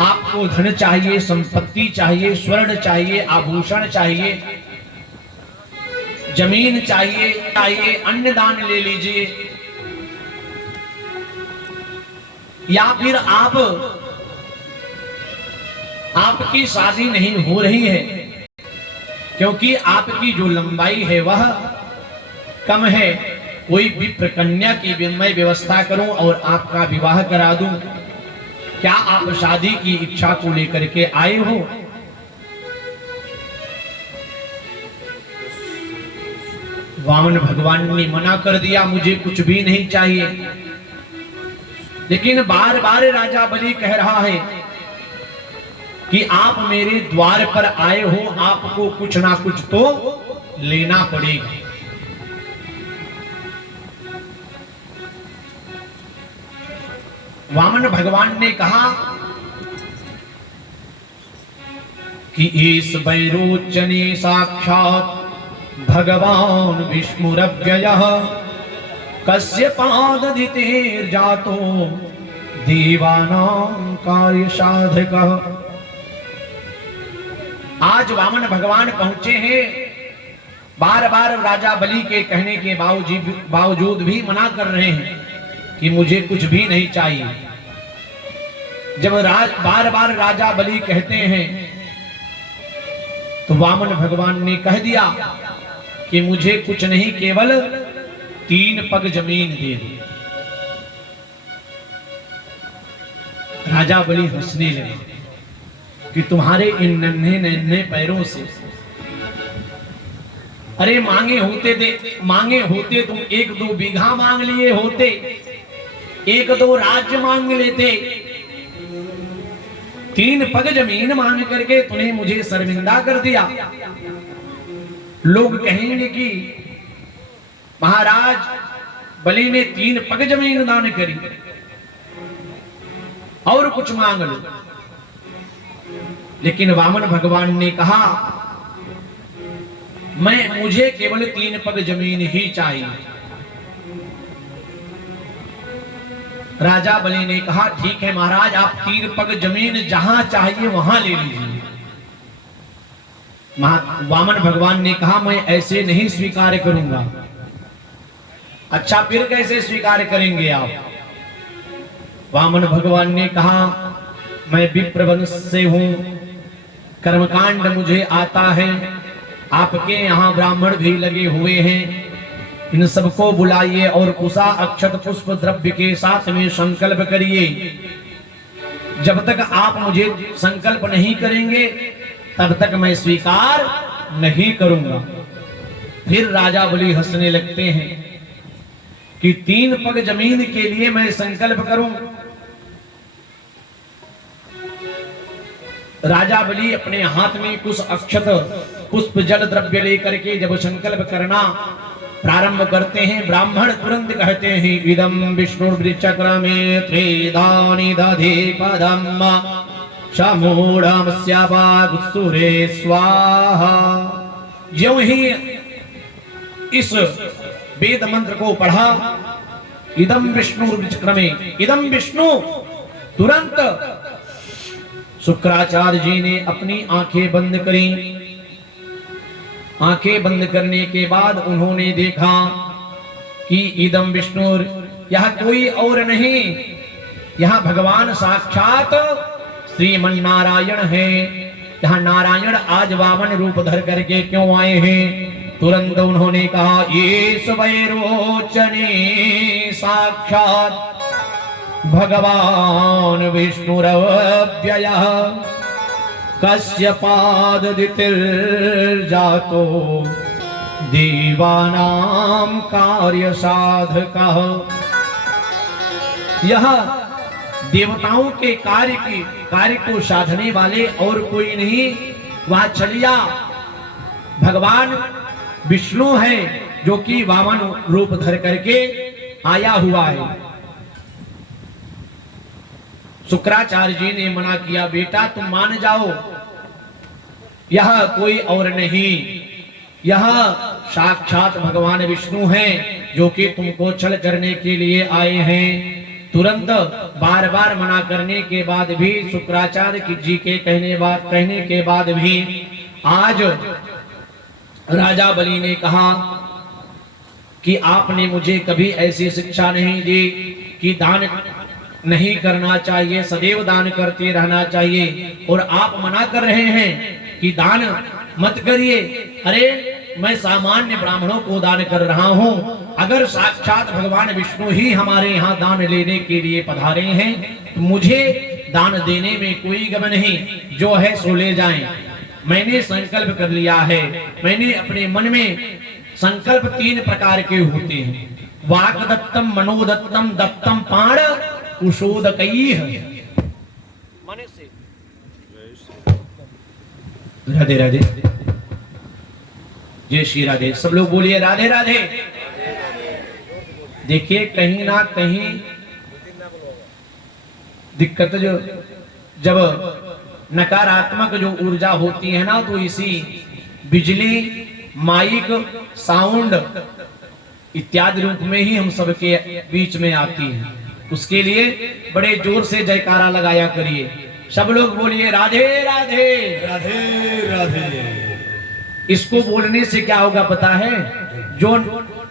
आपको धन चाहिए, संपत्ति चाहिए, स्वर्ण चाहिए, आभूषण चाहिए, जमीन चाहिए, अन्न दान ले लीजिए, या फिर आपकी शादी नहीं हो रही है क्योंकि आपकी जो लंबाई है वह कम है। कोई विप्र कन्या की मैं व्यवस्था करूं और आपका विवाह करा दूं। क्या आप शादी की इच्छा को लेकर के आए हो? वामन भगवान ने मना कर दिया, मुझे कुछ भी नहीं चाहिए। लेकिन बार बार राजा बलि कह रहा है कि आप मेरे द्वार पर आए हो, आपको कुछ ना कुछ तो लेना पड़ेगा। वामन भगवान ने कहा कि इस वैरोचने साक्षात भगवान विष्णुरव्ययः, कस्य पादधितेर्जातो देवानां कार्य साधकः। आज वामन भगवान पहुंचे हैं, बार बार राजा बलि के कहने के बावजूद भी मना कर रहे हैं कि मुझे कुछ भी नहीं चाहिए। जब बार बार राजा बलि कहते हैं तो वामन भगवान ने कह दिया कि मुझे कुछ नहीं, केवल 3 पग जमीन दे दो। राजा बलि हंसने लगे कि तुम्हारे इन नन्हे नन्हे पैरों से, अरे मांगे होते तुम 1-2 बीघा मांग लिए होते, 1-2 राज्य मांग लेते, 3 पग जमीन मांग करके तूने मुझे शर्मिंदा कर दिया। लोग कहेंगे कि महाराज बलि ने 3 पग जमीन दान करी और कुछ मांग लो। लेकिन वामन भगवान ने कहा मुझे केवल 3 पग जमीन ही चाहिए। राजा बलि ने कहा ठीक है महाराज, आप 3 पग जमीन जहां चाहिए वहां ले लीजिए। वामन भगवान ने कहा मैं ऐसे नहीं स्वीकार करूंगा। अच्छा फिर कैसे स्वीकार करेंगे आप? वामन भगवान ने कहा मैं विप्रवंश से हूं, कर्मकांड मुझे आता है, आपके यहाँ ब्राह्मण भी लगे हुए हैं, इन सबको बुलाइए और कुशा अक्षत पुष्प द्रव्य के साथ में संकल्प करिए। जब तक आप मुझे संकल्प नहीं करेंगे तब तक मैं स्वीकार नहीं करूंगा। फिर राजा बलि हंसने लगते हैं कि 3 पग जमीन के लिए मैं संकल्प करूं। राजा बलि अपने हाथ में कुछ अक्षत पुष्प जल द्रव्य लेकर के जब संकल्प करना प्रारंभ करते हैं, ब्राह्मण तुरंत कहते हैं इदं विष्णुर्वृचक्रमे त्रिदानि दधे पदम् समूढ़मस्यावागुत्सुरे स्वाहा। ज्यों ही इस वेद मंत्र को पढ़ा, इदं विष्णुर्वृचक्रमे, इदं विष्णु, तुरंत शुक्राचार्य जी ने अपनी आंखें बंद करी। आंखें बंद करने के बाद उन्होंने देखा कि इदम विष्णु, यह कोई और नहीं, यह भगवान साक्षात श्रीमन्नारायण है। यहाँ नारायण आज वामन रूप धर करके क्यों आए हैं? तुरंत उन्होंने कहा ये स्वैरोचने साक्षात भगवान विष्णुरव्ययः कश्यपादितिर्जातो देवानां कार्य साधकः। यह देवताओं के कार्य को साधने वाले और कोई नहीं, वह चलिया भगवान विष्णु है जो कि वामन रूप धर करके आया हुआ है। शुक्राचार्य जी ने मना किया, बेटा तुम मान जाओ, यह कोई और नहीं, यह साक्षात भगवान विष्णु हैं जो कि तुमको छल करने के लिए आए हैं। तुरंत बार बार मना करने के बाद भी, शुक्राचार्य जी के कहने के बाद भी आज राजा बलि ने कहा कि आपने मुझे कभी ऐसी शिक्षा नहीं दी कि दान नहीं करना चाहिए, सदैव दान करते रहना चाहिए, और आप मना कर रहे हैं कि दान मत करिए। अरे मैं सामान्य ब्राह्मणों को दान कर रहा हूं, अगर साक्षात भगवान विष्णु ही हमारे यहाँ दान लेने के लिए पधारे हैं तो मुझे दान देने में कोई गम नहीं, जो है सो ले जाएं। मैंने संकल्प कर लिया है, मैंने अपने मन में संकल्प 3 प्रकार के होते हैं, वाक दत्तम, मनोदत्तम, दत्तम पाण कुशोदकैः। माने से राधे राधे, जय श्री राधे। सब लोग बोलिए राधे राधे। देखिए कहीं ना कहीं दिक्कत जब नकारात्मक जो ऊर्जा होती है ना, तो इसी बिजली, माइक, साउंड इत्यादि रूप में ही हम सबके बीच में आती है। उसके लिए बड़े जोर से जयकारा लगाया करिए। सब लोग बोलिए राधे राधे। राधे राधे। इसको बोलने से क्या होगा पता है? जो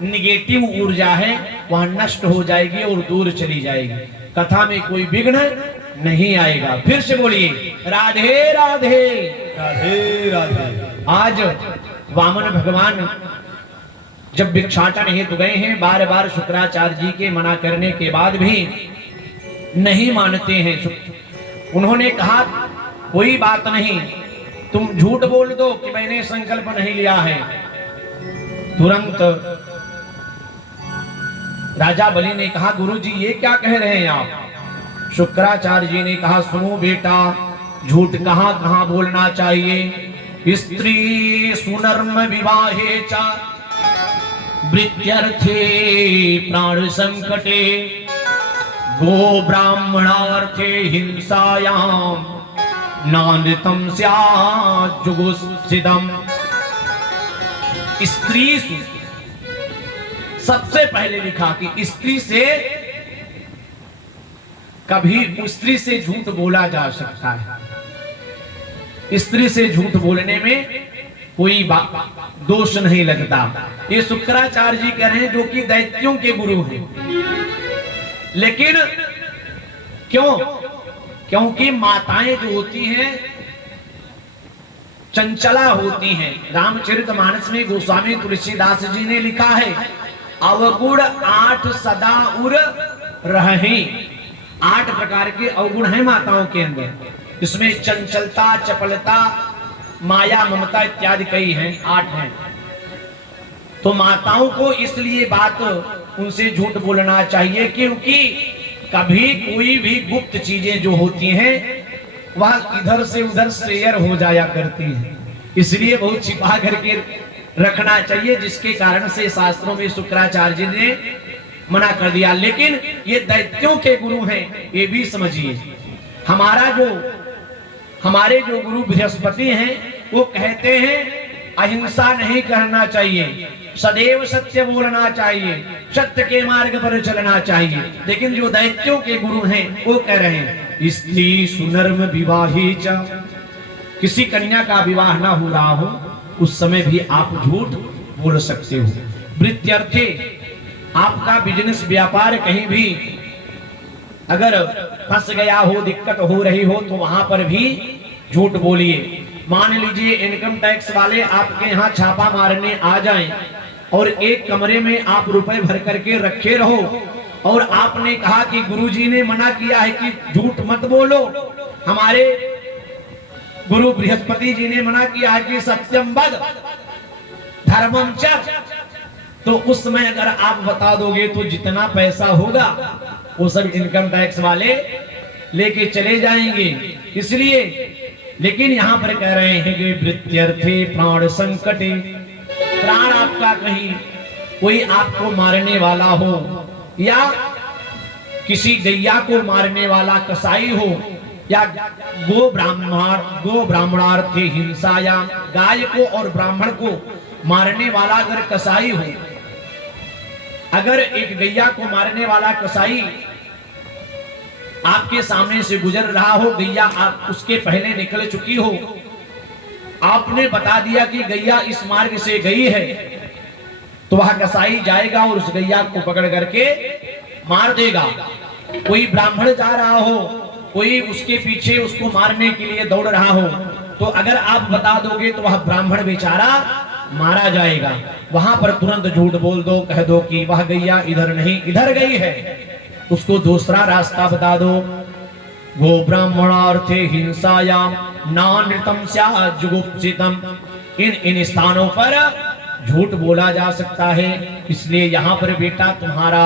निगेटिव ऊर्जा है वह नष्ट हो जाएगी और दूर चली जाएगी। कथा में कोई विघ्न नहीं आएगा। फिर से बोलिए राधे राधे। राधे राधे। आज वामन भगवान जब भिक्षाटन हेतु गए हैं, बार बार शुक्राचार्य जी के मना करने के बाद भी नहीं मानते हैं। उन्होंने कहा कोई बात नहीं, तुम झूठ बोल दो कि मैंने संकल्प नहीं लिया है। तुरंत राजा बलि ने कहा गुरु जी ये क्या कह रहे हैं आप? शुक्राचार्य जी ने कहा सुनो बेटा, झूठ कहां कहां बोलना चाहिए। स्त्री सुनर्म विवाहे च वृत्यर्थे प्राण संकटे गो ब्राह्मणार्थे हिंसायाम नानृतम स्यात् जुगुप्सितम्। स्त्री सबसे पहले लिखा कि स्त्री से कभी स्त्री से झूठ बोला जा सकता है। स्त्री से झूठ बोलने में कोई दोष नहीं लगता। ये शुक्राचार्य जी कह रहे हैं जो कि दैत्यों के गुरु हैं। लेकिन क्यों? क्योंकि माताएं जो होती हैं चंचला होती हैं। रामचरितमानस में गोस्वामी तुलसीदास जी ने लिखा है अवगुण 8 सदा उर रहे। 8 प्रकार के अवगुण हैं माताओं के अंदर। इसमें चंचलता, चपलता, माया, ममता इत्यादि कई हैं, 8 हैं। तो माताओं को इसलिए बात उनसे झूठ बोलना चाहिए क्योंकि कभी कोई भी गुप्त चीजें जो होती हैं वह इधर से उधर शेयर हो जाया करती हैं। इसलिए बहुत छिपा करके रखना चाहिए, जिसके कारण से शास्त्रों में शुक्राचार्य जी ने मना कर दिया। लेकिन ये दैत्यों के गुरु हैं, ये भी समझिए। हमारे जो गुरु बृहस्पति हैं वो कहते हैं अहिंसा नहीं करना चाहिए, सदैव सत्य बोलना चाहिए, सत्य के मार्ग पर चलना चाहिए। लेकिन जो दैत्यों के गुरु हैं वो कह रहे हैं स्त्री सुनर्म विवाही च, किसी कन्या का विवाह ना हो रहा हो उस समय भी आप झूठ बोल सकते हो। वृत्यर्थे, आपका बिजनेस व्यापार कहीं भी अगर फंस गया हो, दिक्कत हो रही हो तो वहां पर भी झूठ बोलिए। मान लीजिए इनकम टैक्स वाले आपके यहाँ छापा मारने आ जाएं और एक कमरे में आप रुपए भर करके रखे रहो और आपने कहा कि गुरुजी ने मना किया है कि झूठ मत बोलो, हमारे गुरु बृहस्पति जी ने मना किया है कि सत्यम वद धर्मम च, तो उस समय अगर आप बता दोगे तो जितना पैसा होगा वो सब इनकम टैक्स वाले लेके चले जाएंगे। इसलिए लेकिन यहाँ पर कह रहे हैं कि वृत्यर्थे प्राण संकटे, प्राण आपका कहीं कोई आपको मारने वाला हो या किसी गैया को मारने वाला कसाई हो या गो ब्राह्मणार्थे हिंसा, या गाय को और ब्राह्मण को मारने वाला अगर कसाई हो, अगर एक गैया को मारने वाला कसाई आपके सामने से गुजर रहा हो, गैया आप उसके पहले निकल चुकी हो, आपने बता दिया कि गैया इस मार्ग से गई है, तो वह कसाई जाएगा और उस गैया को पकड़ करके मार देगा। कोई ब्राह्मण जा रहा हो, कोई उसके पीछे उसको मारने के लिए दौड़ रहा हो, तो अगर आप बता दोगे तो वह ब्राह्मण बेचारा मारा जाएगा। वहां पर तुरंत झूठ बोल दो, कह दो कि वह गैया इधर नहीं इधर गई है, उसको दूसरा रास्ता बता दो। गो ब्राह्मणार्थे हिंसायाम नानृतम स्यात् जुगुप्सितम्। इन स्थानों पर झूठ बोला जा सकता है। इसलिए यहाँ पर बेटा तुम्हारा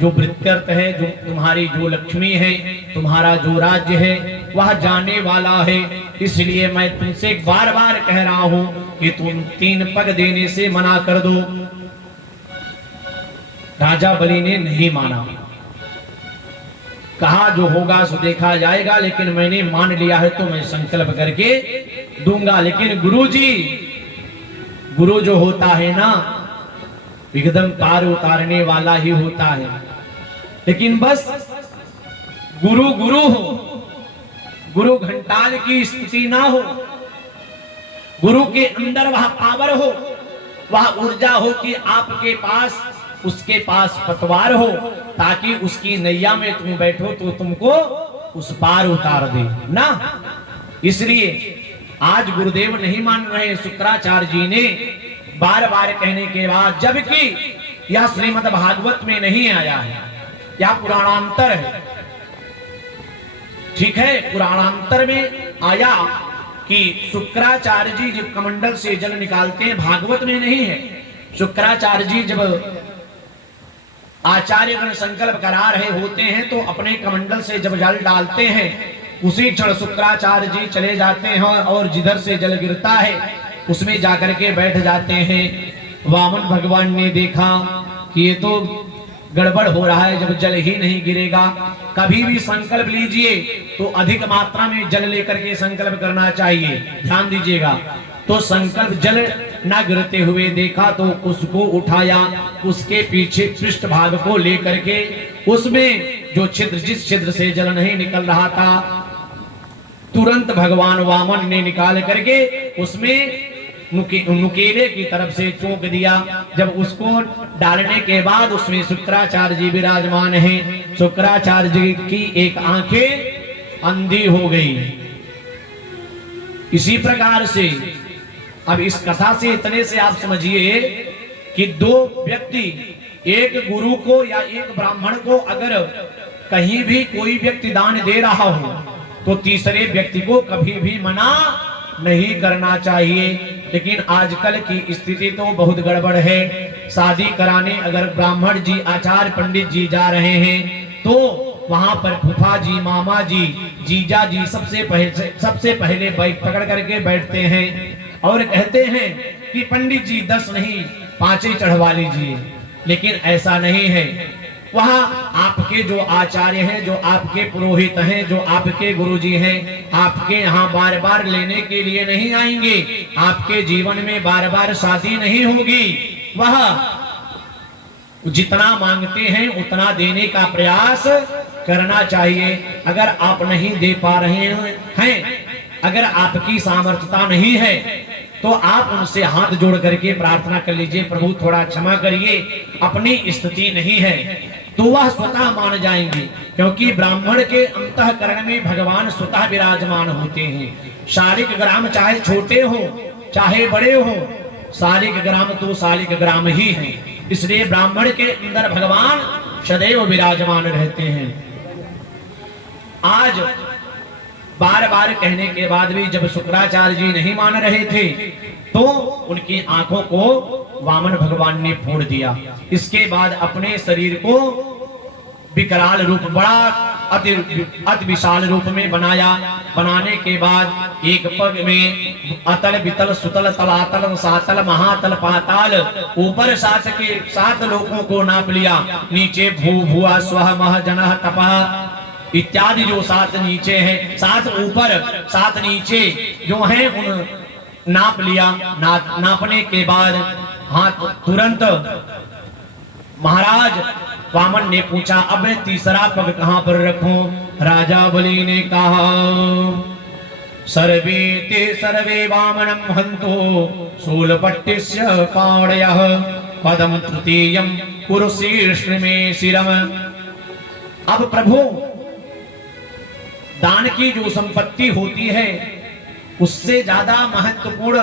जो वृत्यर्थ है, जो तुम्हारी जो लक्ष्मी है, तुम्हारा जो राज्य है वह जाने वाला है। इसलिए मैं तुमसे बार बार कह रहा हूं कि तुम 3 पग देने से मना कर दो। राजा बलि ने नहीं माना, कहा जो होगा सो देखा जाएगा, लेकिन मैंने मान लिया है तो मैं संकल्प करके दूंगा। लेकिन गुरु जो होता है ना एकदम पार उतारने वाला ही होता है। लेकिन बस गुरु गुरु हो, गुरु घंटाल की स्थिति ना हो, गुरु के अंदर वह पावर हो, वह ऊर्जा हो कि आपके पास उसके पास पतवार हो, ताकि उसकी नैया में तुम बैठो तो तुमको उस पार उतार दे ना। इसलिए आज गुरुदेव नहीं मान रहे। शुक्राचार्य जी ने बार बार कहने के बाद, जबकि यह श्रीमद् भागवत में नहीं आया है, यह पुराणांतर है। ठीक है, पुराणांतर में आया कि शुक्राचार्य जी जब कमंडल से जल निकालते हैं, भागवत में नहीं है। शुक्राचार्य जी जब आचार्यगण संकल्प करा रहे होते हैं तो अपने कमंडल से जब जल डालते हैं, उसी क्षण शुक्राचार्य जी चले जाते हैं और जिधर से जल गिरता है उसमें जाकर के बैठ जाते हैं। वामन भगवान ने देखा कि ये तो गड़बड़ हो रहा है, जब जल ही नहीं गिरेगा। कभी भी संकल्प लीजिए तो अधिक मात्रा में जल लेकर के संकल्प करना चाहिए, ध्यान दीजिएगा। तो संकल्प जल न गिरते हुए देखा तो उसको उठाया, उसके पीछे पृष्ठ भाग को लेकर के उसमें जो छिद्र, जिस छिद्र से जल नहीं निकल रहा था, तुरंत भगवान वामन ने निकाल करके उसमें नुकेले की तरफ से चौंक दिया। जब उसको डालने के बाद उसमें शुक्राचार्य जी विराजमान हैं। शुक्राचार्य जी की एक आंखें अंधी हो गई। इसी प्रकार से अब इस कथा से इतने से आप समझिए कि दो व्यक्ति, एक गुरु को या एक ब्राह्मण को अगर कहीं भी कोई व्यक्ति दान दे रहा हो तो तीसरे व्यक्ति को कभी भी मना नहीं करना चाहिए। लेकिन आजकल की स्थिति तो बहुत गड़बड़ है। शादी कराने अगर ब्राह्मण जी, आचार्य पंडित जी जा रहे हैं तो वहां पर फूफा जी, मामा जी, जीजा जी सबसे पहले बाइक पकड़ करके बैठते हैं और कहते हैं कि पंडित जी 10 नहीं 5 ही चढ़वा लीजिए। लेकिन ऐसा नहीं है। वहां आपके जो आचार्य हैं, जो आपके पुरोहित हैं, जो आपके गुरुजी हैं, आपके यहाँ बार बार लेने के लिए नहीं आएंगे। आपके जीवन में बार बार शादी नहीं होगी। वह जितना मांगते हैं उतना देने का प्रयास करना चाहिए। अगर आप नहीं दे पा रहे हैं, अगर आपकी सामर्थ्यता नहीं है तो आप उनसे हाथ जोड़ करके प्रार्थना कर लीजिए, प्रभु थोड़ा क्षमा करिए, अपनी स्थिति नहीं है। तो वह स्वतः मान जाएंगे, क्योंकि ब्राह्मण के अंतःकरण में भगवान स्वतः विराजमान होते हैं। शारीरिक ग्राम चाहे छोटे हो चाहे बड़े हो, शारीरिक ग्राम तो शारीरिक ग्राम ही है। इसलिए ब्राह्मण के अंदर भगवान सदैव विराजमान रहते हैं। आज बार बार कहने के बाद भी जब शुक्राचार्य जी नहीं मान रहे थे तो उनकी आंखों को वामन भगवान ने फोड़ दिया। इसके बाद अपने शरीर को विकराल रूप, बड़ा अति विशाल रूप में बनाया। बनाने के बाद एक पग में अतल वितल सुतल तलातल सातल महातल पाताल, ऊपर 7 लोगों को नाप लिया, नीचे भू भुआ स्वह मह जनः तपः इत्यादि जो 7 नीचे हैं, 7 ऊपर 7 नीचे जो हैं उन नाप लिया। नापने के बाद हाथ तुरंत महाराज वामन ने पूछा, अब मैं तीसरा पग कहां पर रखूं? राजा बलि ने कहा, सर्वे ते सर्वे वामनम हंतो शूलपट्टिस्य पाणयः पदम तृतीयं कुरुशीर्ष में शिरम। अब प्रभु, दान की जो संपत्ति होती है उससे ज्यादा महत्वपूर्ण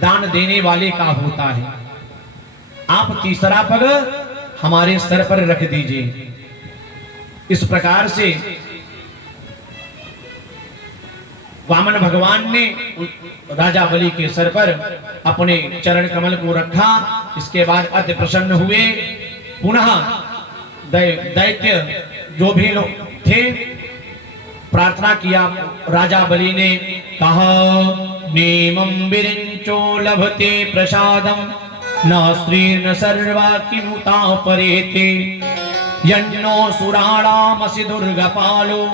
दान देने वाले का होता है। आप तीसरा पग हमारे सर पर रख दीजिए। इस प्रकार से वामन भगवान ने राजा बलि के सर पर अपने चरण कमल को रखा। इसके बाद अति प्रसन्न हुए। पुनः दैत्य जो भी लोग थे प्रार्थना किया। राजा बलि ने कहा, नेमं विरिंचो लभते प्रसादम न स्त्री न सर्वा किमुता परेते यन्नो सुराणामसि दुर्गपालो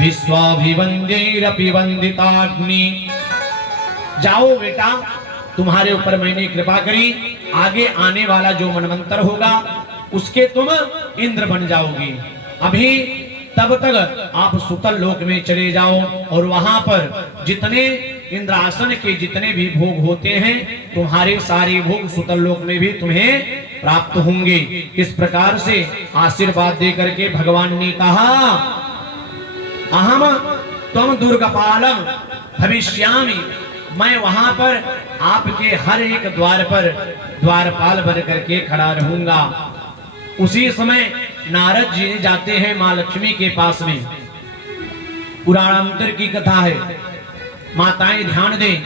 विश्वाभिवन्द्यैरपि वन्दिताग्नि। जाओ बेटा, तुम्हारे ऊपर मैंने कृपा करी, आगे आने वाला जो मनवंतर होगा उसके तुम इंद्र बन जाओगे। अभी तब तक आप सुतल लोक में चले जाओ और वहां पर जितने इंद्रासन के जितने भी भोग होते हैं तुम्हारे सारे भोग सुतल लोक में भी तुम्हें प्राप्त होंगे। इस प्रकार से आशीर्वाद दे करके भगवान ने कहा, अहम त्वं दुर्गपालम भविष्यामि, मैं वहां पर आपके हर एक द्वार पर द्वारपाल बन करके खड़ा रहूंगा। उसी समय नारद जी जाते हैं मां लक्ष्मी के पास में। पुराणांतर की कथा है, माताएं ध्यान दें।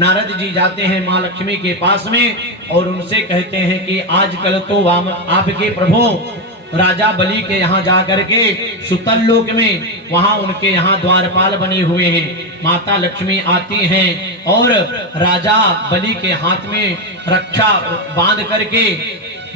नारद जी जाते हैं मां लक्ष्मी के पास में और उनसे कहते हैं कि आजकल तो आपके प्रभु राजा बलि के यहाँ जा करके सुतल लोक में वहां उनके यहाँ द्वारपाल बने हुए हैं। माता लक्ष्मी आती हैं और राजा बलि के हाथ में रक्षा बांध करके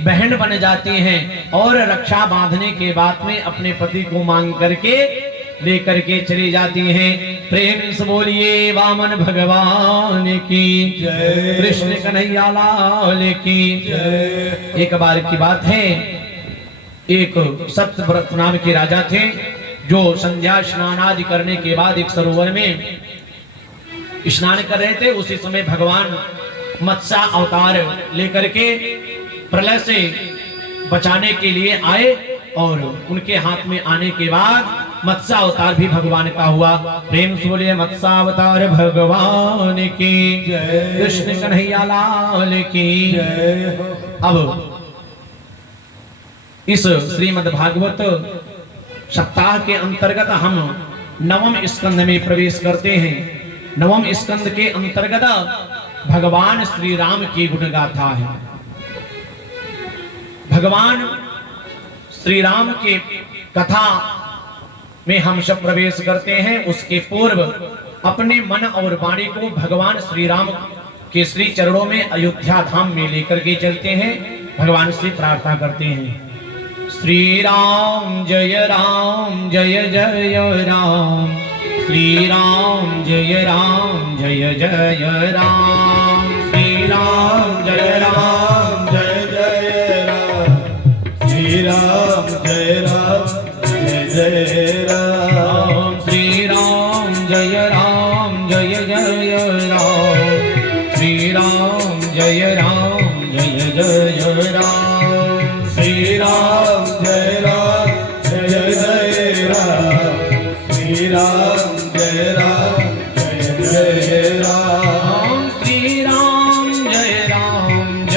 बहन बन जाती हैं और रक्षा बांधने के बाद में अपने पति को मांग करके लेकर के चली जाती हैं। प्रेम से बोलिए वामन भगवान की जय, कृष्ण कन्हैया लाल की जय। एक बार की बात है, एक सत्यव्रत नाम के राजा थे जो संध्या स्नान आदि करने के बाद एक सरोवर में स्नान कर रहे थे। उसी समय भगवान मत्स्य अवतार लेकर के प्रलय से बचाने के लिए आए और उनके हाथ में आने के बाद मत्स्य अवतार भी भगवान का हुआ। प्रेम से बोलिए मत्स्य अवतार भगवान की जय, कृष्ण कन्हैया लाल की जय। अब इस श्रीमद् भागवत सप्ताह के अंतर्गत हम नवम स्कंद में प्रवेश करते हैं। नवम स्कंद के अंतर्गत भगवान श्री राम की गुण गाथा है। भगवान श्री राम के कथा में हम सब प्रवेश करते हैं। उसके पूर्व अपने मन और वाणी को भगवान श्री राम के श्री चरणों में अयोध्या धाम में लेकर के चलते हैं। भगवान से प्रार्थना करते हैं, श्री राम जय जय राम, श्री राम जय जय राम, श्री राम जय जय राम, श्री राम जय जय राम, श्री राम जय जय राम, श्री राम जय जय राम, श्री राम जय जय राम, श्री राम जय जय राम, श्री राम जय जय राम, श्री राम जय जय राम, श्री राम जय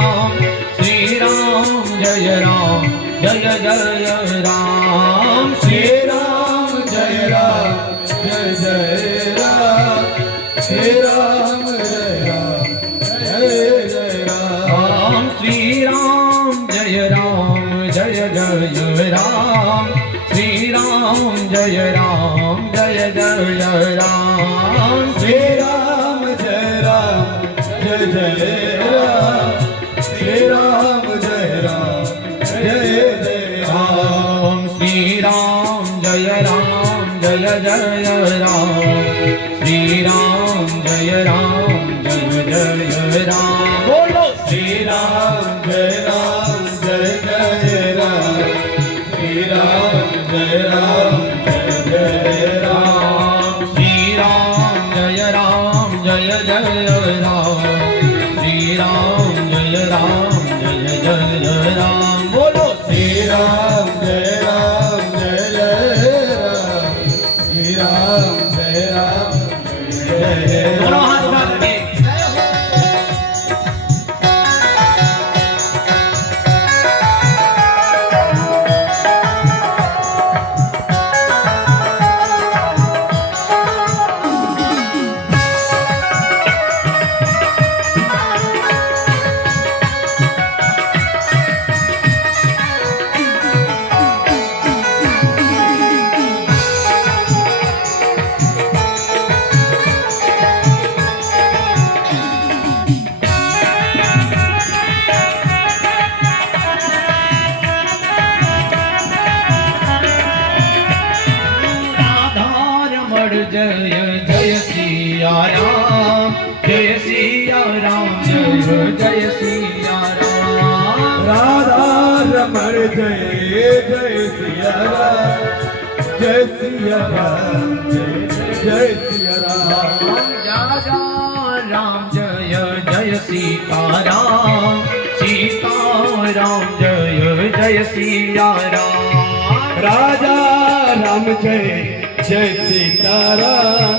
जय राम, श्री राम जय राम, श्री राम जय जय राम, श्री राम जय जय राम, श्री राम जय जय राम, श्री राम जय जय राम, श्री राम जय जय राम, श्री राम जय जय राम। बोलो श्री राम जय जय राम, श्री राम जय जय राम, श्री राम जय जय राम, श्री राम जय जय राम। बोलो श्री राम जय जय राम, श्री राम जय जय राम। दोनों हाथ उठा करके जय जय सिया राम, जय सिया राम, जय जय सिया राम, राधा रमण जय जय सिया राम, जय सिया राम, जय सिया राम। राजा राम जय जय सीता राम, सीता राम जय जय सिया राम। राजा राम जय जय सीताराम,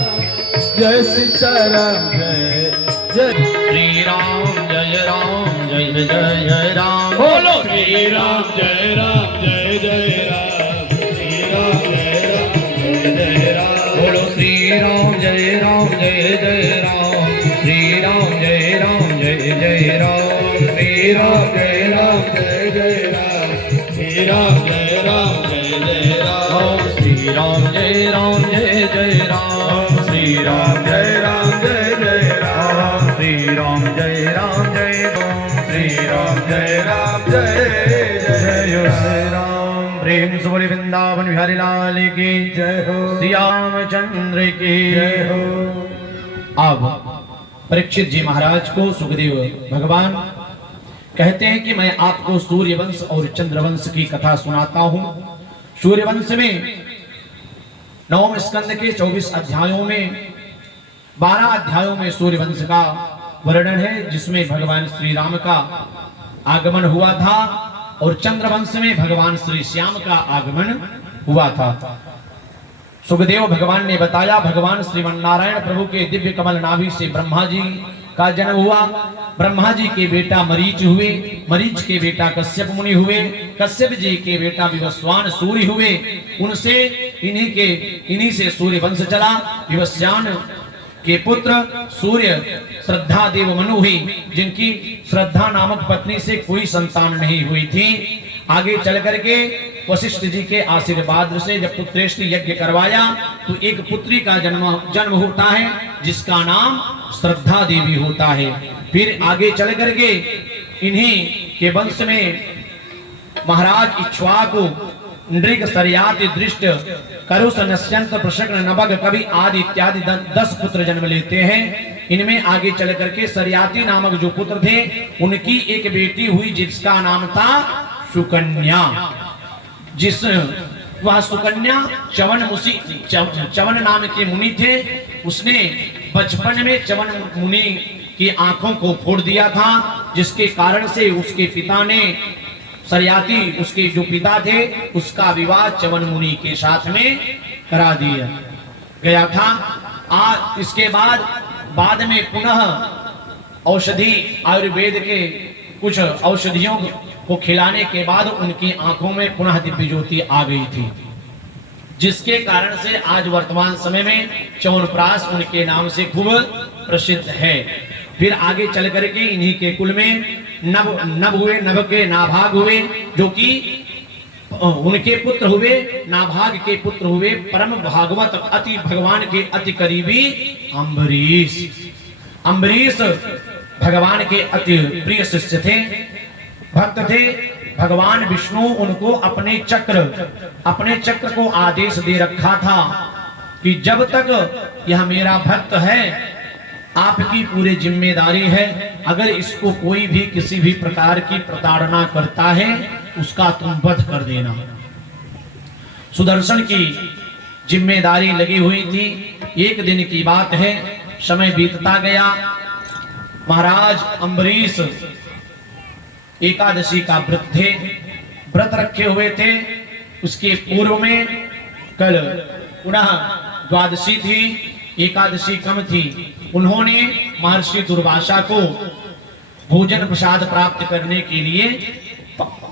जय सीताराम जय जय। श्री राम जय जय राम। बोलो श्री राम जय जय राम, श्री राम जय जय राम। बोलो श्री राम जय जय राम, श्री राम जय जय राम। श्री राम जय राम जय जय राम, श्री राम जय जय राम। श्री राम जय जय राम, श्री राम जय राम जय जय राम, श्री राम जय जय राम। श्री राम जय जय राम। प्रेम से बोले वृंदावन बिहारी लाल की जय हो, श्री रामचंद्र की जय हो। अब परीक्षित जी महाराज को सुखदेव भगवान कहते हैं कि मैं आपको सूर्यवंश और चंद्रवंश की कथा सुनाता हूं। सूर्यवंश में 9वें स्कंद के 24 अध्यायों में 12 अध्यायों में सूर्यवंश का वर्णन है, जिसमें भगवान श्री राम का आगमन हुआ था और चंद्रवंश में भगवान श्री श्याम का आगमन हुआ था। सुखदेव भगवान ने बताया भगवान श्रीमन्नारायण प्रभु के दिव्य कमल नाभि से ब्रह्मा जी का जन्म हुआ। ब्रह्मा जी के बेटा मरीच हुए, मरीच के बेटा कश्यप मुनि हुए, कश्यप जी के बेटा विवस्वान सूर्य हुए। उनसे इन्हीं से सूर्य वंश चला। विवस्वान के पुत्र सूर्य श्रद्धा देव मनु हुई, जिनकी श्रद्धा नामक पत्नी से कोई संतान नहीं हुई थी। आगे चल करके वशिष्ठ जी के आशीर्वाद से जब पुत्रेष्टि यज्ञ करवाया तो एक पुत्री का जन्म होता है, जिसका नाम श्रद्धा देवी होता है। फिर आगे चल करके इन्हीं के वंश में महाराज इक्ष्वाकु, नृग, सर्याति, दृष्ट, करुष, नश्यंत, प्रशक्न, नभग, कवि आदि इत्यादि 10 पुत्र जन्म लेते हैं। इनमें आगे चल करके सर्याति नामक जो पुत्र थे उनकी एक बेटी हुई, जिसका नाम था सुकन्या। जिस वह सुकन्या चवन नाम के मुनि थे। उसने बचपन में चवन मुनि की आंखों को फोड़ दिया था, जिसके कारण से उसके पिता ने सर्याति, उसके जो पिता थे, उसका विवाह चवन मुनि के साथ में करा दिया गया था। इसके बाद में पुनः औषधि आयुर्वेद के कुछ औषधियों को खिलाने के बाद उनकी आंखों में पुनः दिव्य ज्योति आ गई थी, जिसके कारण से आज वर्तमान समय में च्यवनप्राश उनके नाम से खूब प्रसिद्ध है। फिर आगे चल करके इन्हीं के कुल में नभ हुए, नभ के नाभाग हुए, जो कि उनके पुत्र हुए, नाभाग के पुत्र हुए परम भागवत अति भगवान के अति करीबी अम्बरीश। अम्बरीश भगवान के अति प्रिय शिष्य थे, भक्त थे। भगवान विष्णु उनको अपने चक्र को आदेश दे रखा था कि जब तक यह मेरा भक्त है आपकी पूरी जिम्मेदारी है, अगर इसको कोई भी किसी भी प्रकार की प्रताड़ना करता है उसका तुम वध कर देना। सुदर्शन की जिम्मेदारी लगी हुई थी। एक दिन की बात है, समय बीतता गया। महाराज अम्बरीश एकादशी का व्रत रखे हुए थे। उसके पूर्व में कल पुनः द्वादशी थी, एकादशी कम थी। उन्होंने महर्षि दुर्वासा को भोजन प्रसाद प्राप्त करने के लिए,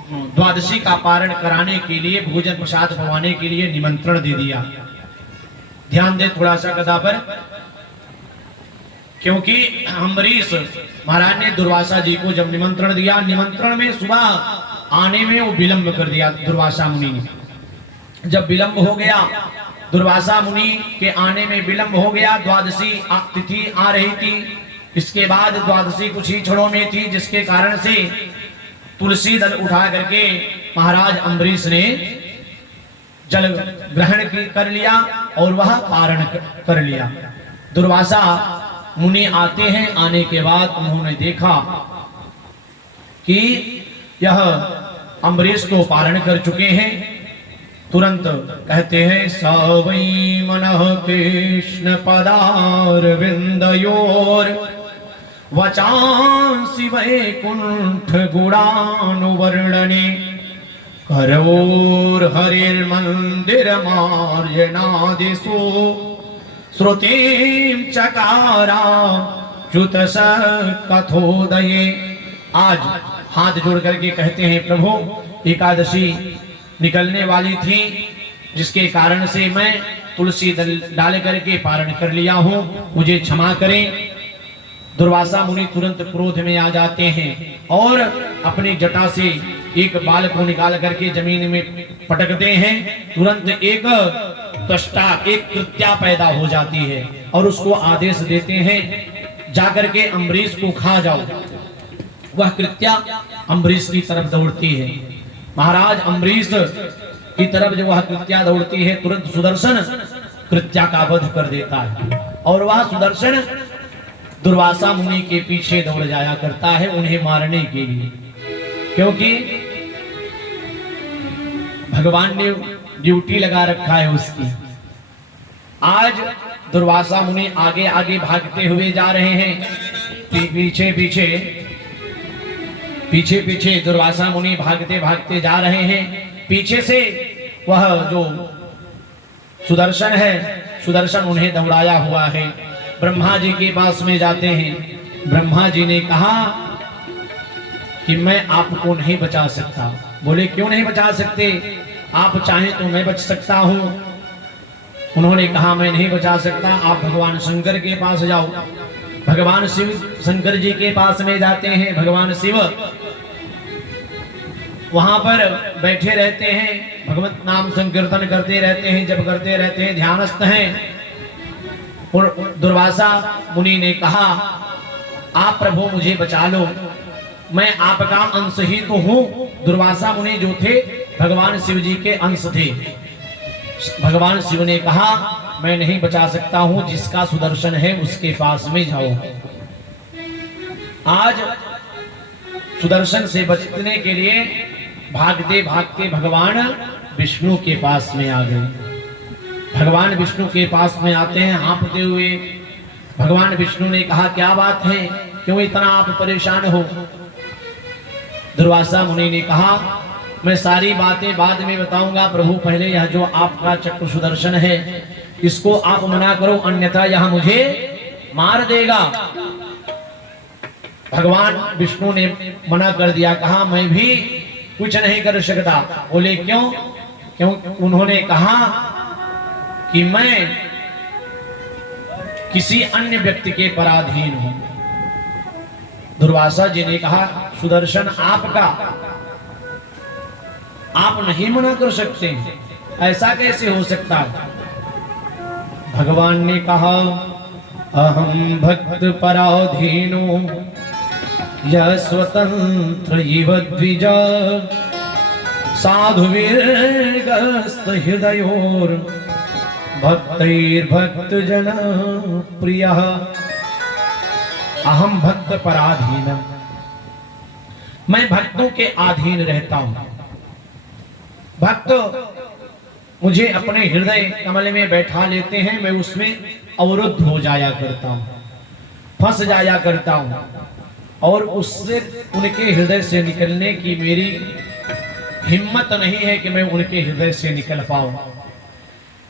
द्वादशी का पारण कराने के लिए, भोजन प्रसाद पवाने के लिए निमंत्रण दे दिया। ध्यान दे थोड़ा सा कथा पर, क्योंकि अम्बरीश महाराज ने दुर्वासा जी को जब निमंत्रण दिया, निमंत्रण में सुबह आने में वो विलंब कर दिया दुर्वासा मुनि ने। जब विलंब हो गया, दुर्वासा मुनि के आने में विलंब हो गया, द्वादशी तिथि आ रही थी। इसके बाद द्वादशी कुछ ही क्षणों में थी, जिसके कारण से तुलसी दल उठा करके महाराज अम्बरीश ने जल ग्रहण कर लिया और वह पारण कर लिया। दुर्वासा मुनि आते हैं। आने के बाद उन्होंने देखा कि यह अम्बरीश को पारण कर चुके हैं। तुरंत कहते हैं सवै मनः कृष्ण पदारविंदयोर वचांसि वैकुंठ गुणानुवर्णने करोर हरिर्मंदिर मार्जनादिषु श्रुतिं चकारा च्युत कथोदये। आज हाथ जोड़ करके कहते हैं प्रभु एकादशी निकलने वाली थी, जिसके कारण से मैं तुलसी डाल करके पारण कर लिया हूं, मुझे क्षमा करें। दुर्वासा मुनि तुरंत क्रोध में आ जाते हैं और अपनी जटा से एक बाल को निकाल करके जमीन में पटकते हैं। तुरंत एक त्वष्टा, एक कृत्या पैदा हो जाती है और उसको आदेश देते हैं जाकर के अम्बरीश को खा जाओ। वह कृत्या अम्बरीश की तरफ दौड़ती है। महाराज अम्बरीश की तरफ जब वह कृत्या दौड़ती है, तुरंत सुदर्शन कृत्या का वध कर देता है और वह सुदर्शन दुर्वासा मुनि के पीछे दौड़ जाया करता है उन्हें मारने के लिए, क्योंकि भगवान ने ड्यूटी लगा रखा है उसकी। आज दुर्वासा मुनि आगे आगे भागते हुए जा रहे हैं, पीछे पीछे दुर्वासा मुनि भागते भागते जा रहे हैं। पीछे से वह जो सुदर्शन है, सुदर्शन उन्हें दौड़ाया हुआ है। ब्रह्मा जी के पास में जाते हैं। ब्रह्मा जी ने कहा कि मैं आपको नहीं बचा सकता। बोले क्यों नहीं बचा सकते? आप चाहें तो मैं बच सकता हूं। उन्होंने कहा मैं नहीं बचा सकता, आप भगवान शंकर के पास जाओ। भगवान शिव शंकर जी के पास में जाते हैं। भगवान शिव वहां पर बैठे रहते हैं, भगवत नाम संकीर्तन करते रहते हैं, जब करते रहते हैं, ध्यानस्थ हैं। और दुर्वासा मुनि ने कहा आप प्रभु मुझे बचा लो, मैं आपका अंश ही तो हूं। दुर्वासा मुनि जो थे भगवान शिव जी के अंश थे। भगवान शिव ने कहा मैं नहीं बचा सकता हूं, जिसका सुदर्शन है उसके पास में जाओ। आज सुदर्शन से बचने के लिए भागते भागते भगवान विष्णु के पास में आ गए। भगवान विष्णु के पास में आते हैं हाँफते हुए। भगवान विष्णु ने कहा क्या बात है, क्यों इतना आप परेशान हो? दुर्वासा मुनि ने कहा मैं सारी बातें बाद में बताऊंगा प्रभु, पहले यह जो आपका चक्र सुदर्शन है इसको आप मना करो, अन्यथा यह मुझे मार देगा। भगवान विष्णु ने मना कर दिया, कहा मैं भी कुछ नहीं कर सकता। बोले क्यों? क्यों? उन्होंने कहा कि मैं किसी अन्य व्यक्ति के पराधीन हूं। दुर्वासा जी ने कहा सुदर्शन आपका, आप नहीं मना कर सकते, ऐसा कैसे हो सकता है? भगवान ने कहा अहम भक्त पराधीनो यः स्वतंत्र इव द्विज साधुवीर्गस्त हृदयोर भक्तैर्भक्त जन प्रियः। अहम भक्त पराधीनम, मैं भक्तों के अधीन रहता हूं। भक्त मुझे अपने हृदय कमल में बैठा लेते हैं, मैं उसमें अवरुद्ध हो जाया करता हूं, फंस जाया करता हूं और उससे उनके हृदय से निकलने की मेरी हिम्मत नहीं है कि मैं उनके हृदय से निकल पाऊं,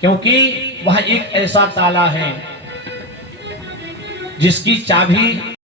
क्योंकि वह एक ऐसा ताला है जिसकी चाबी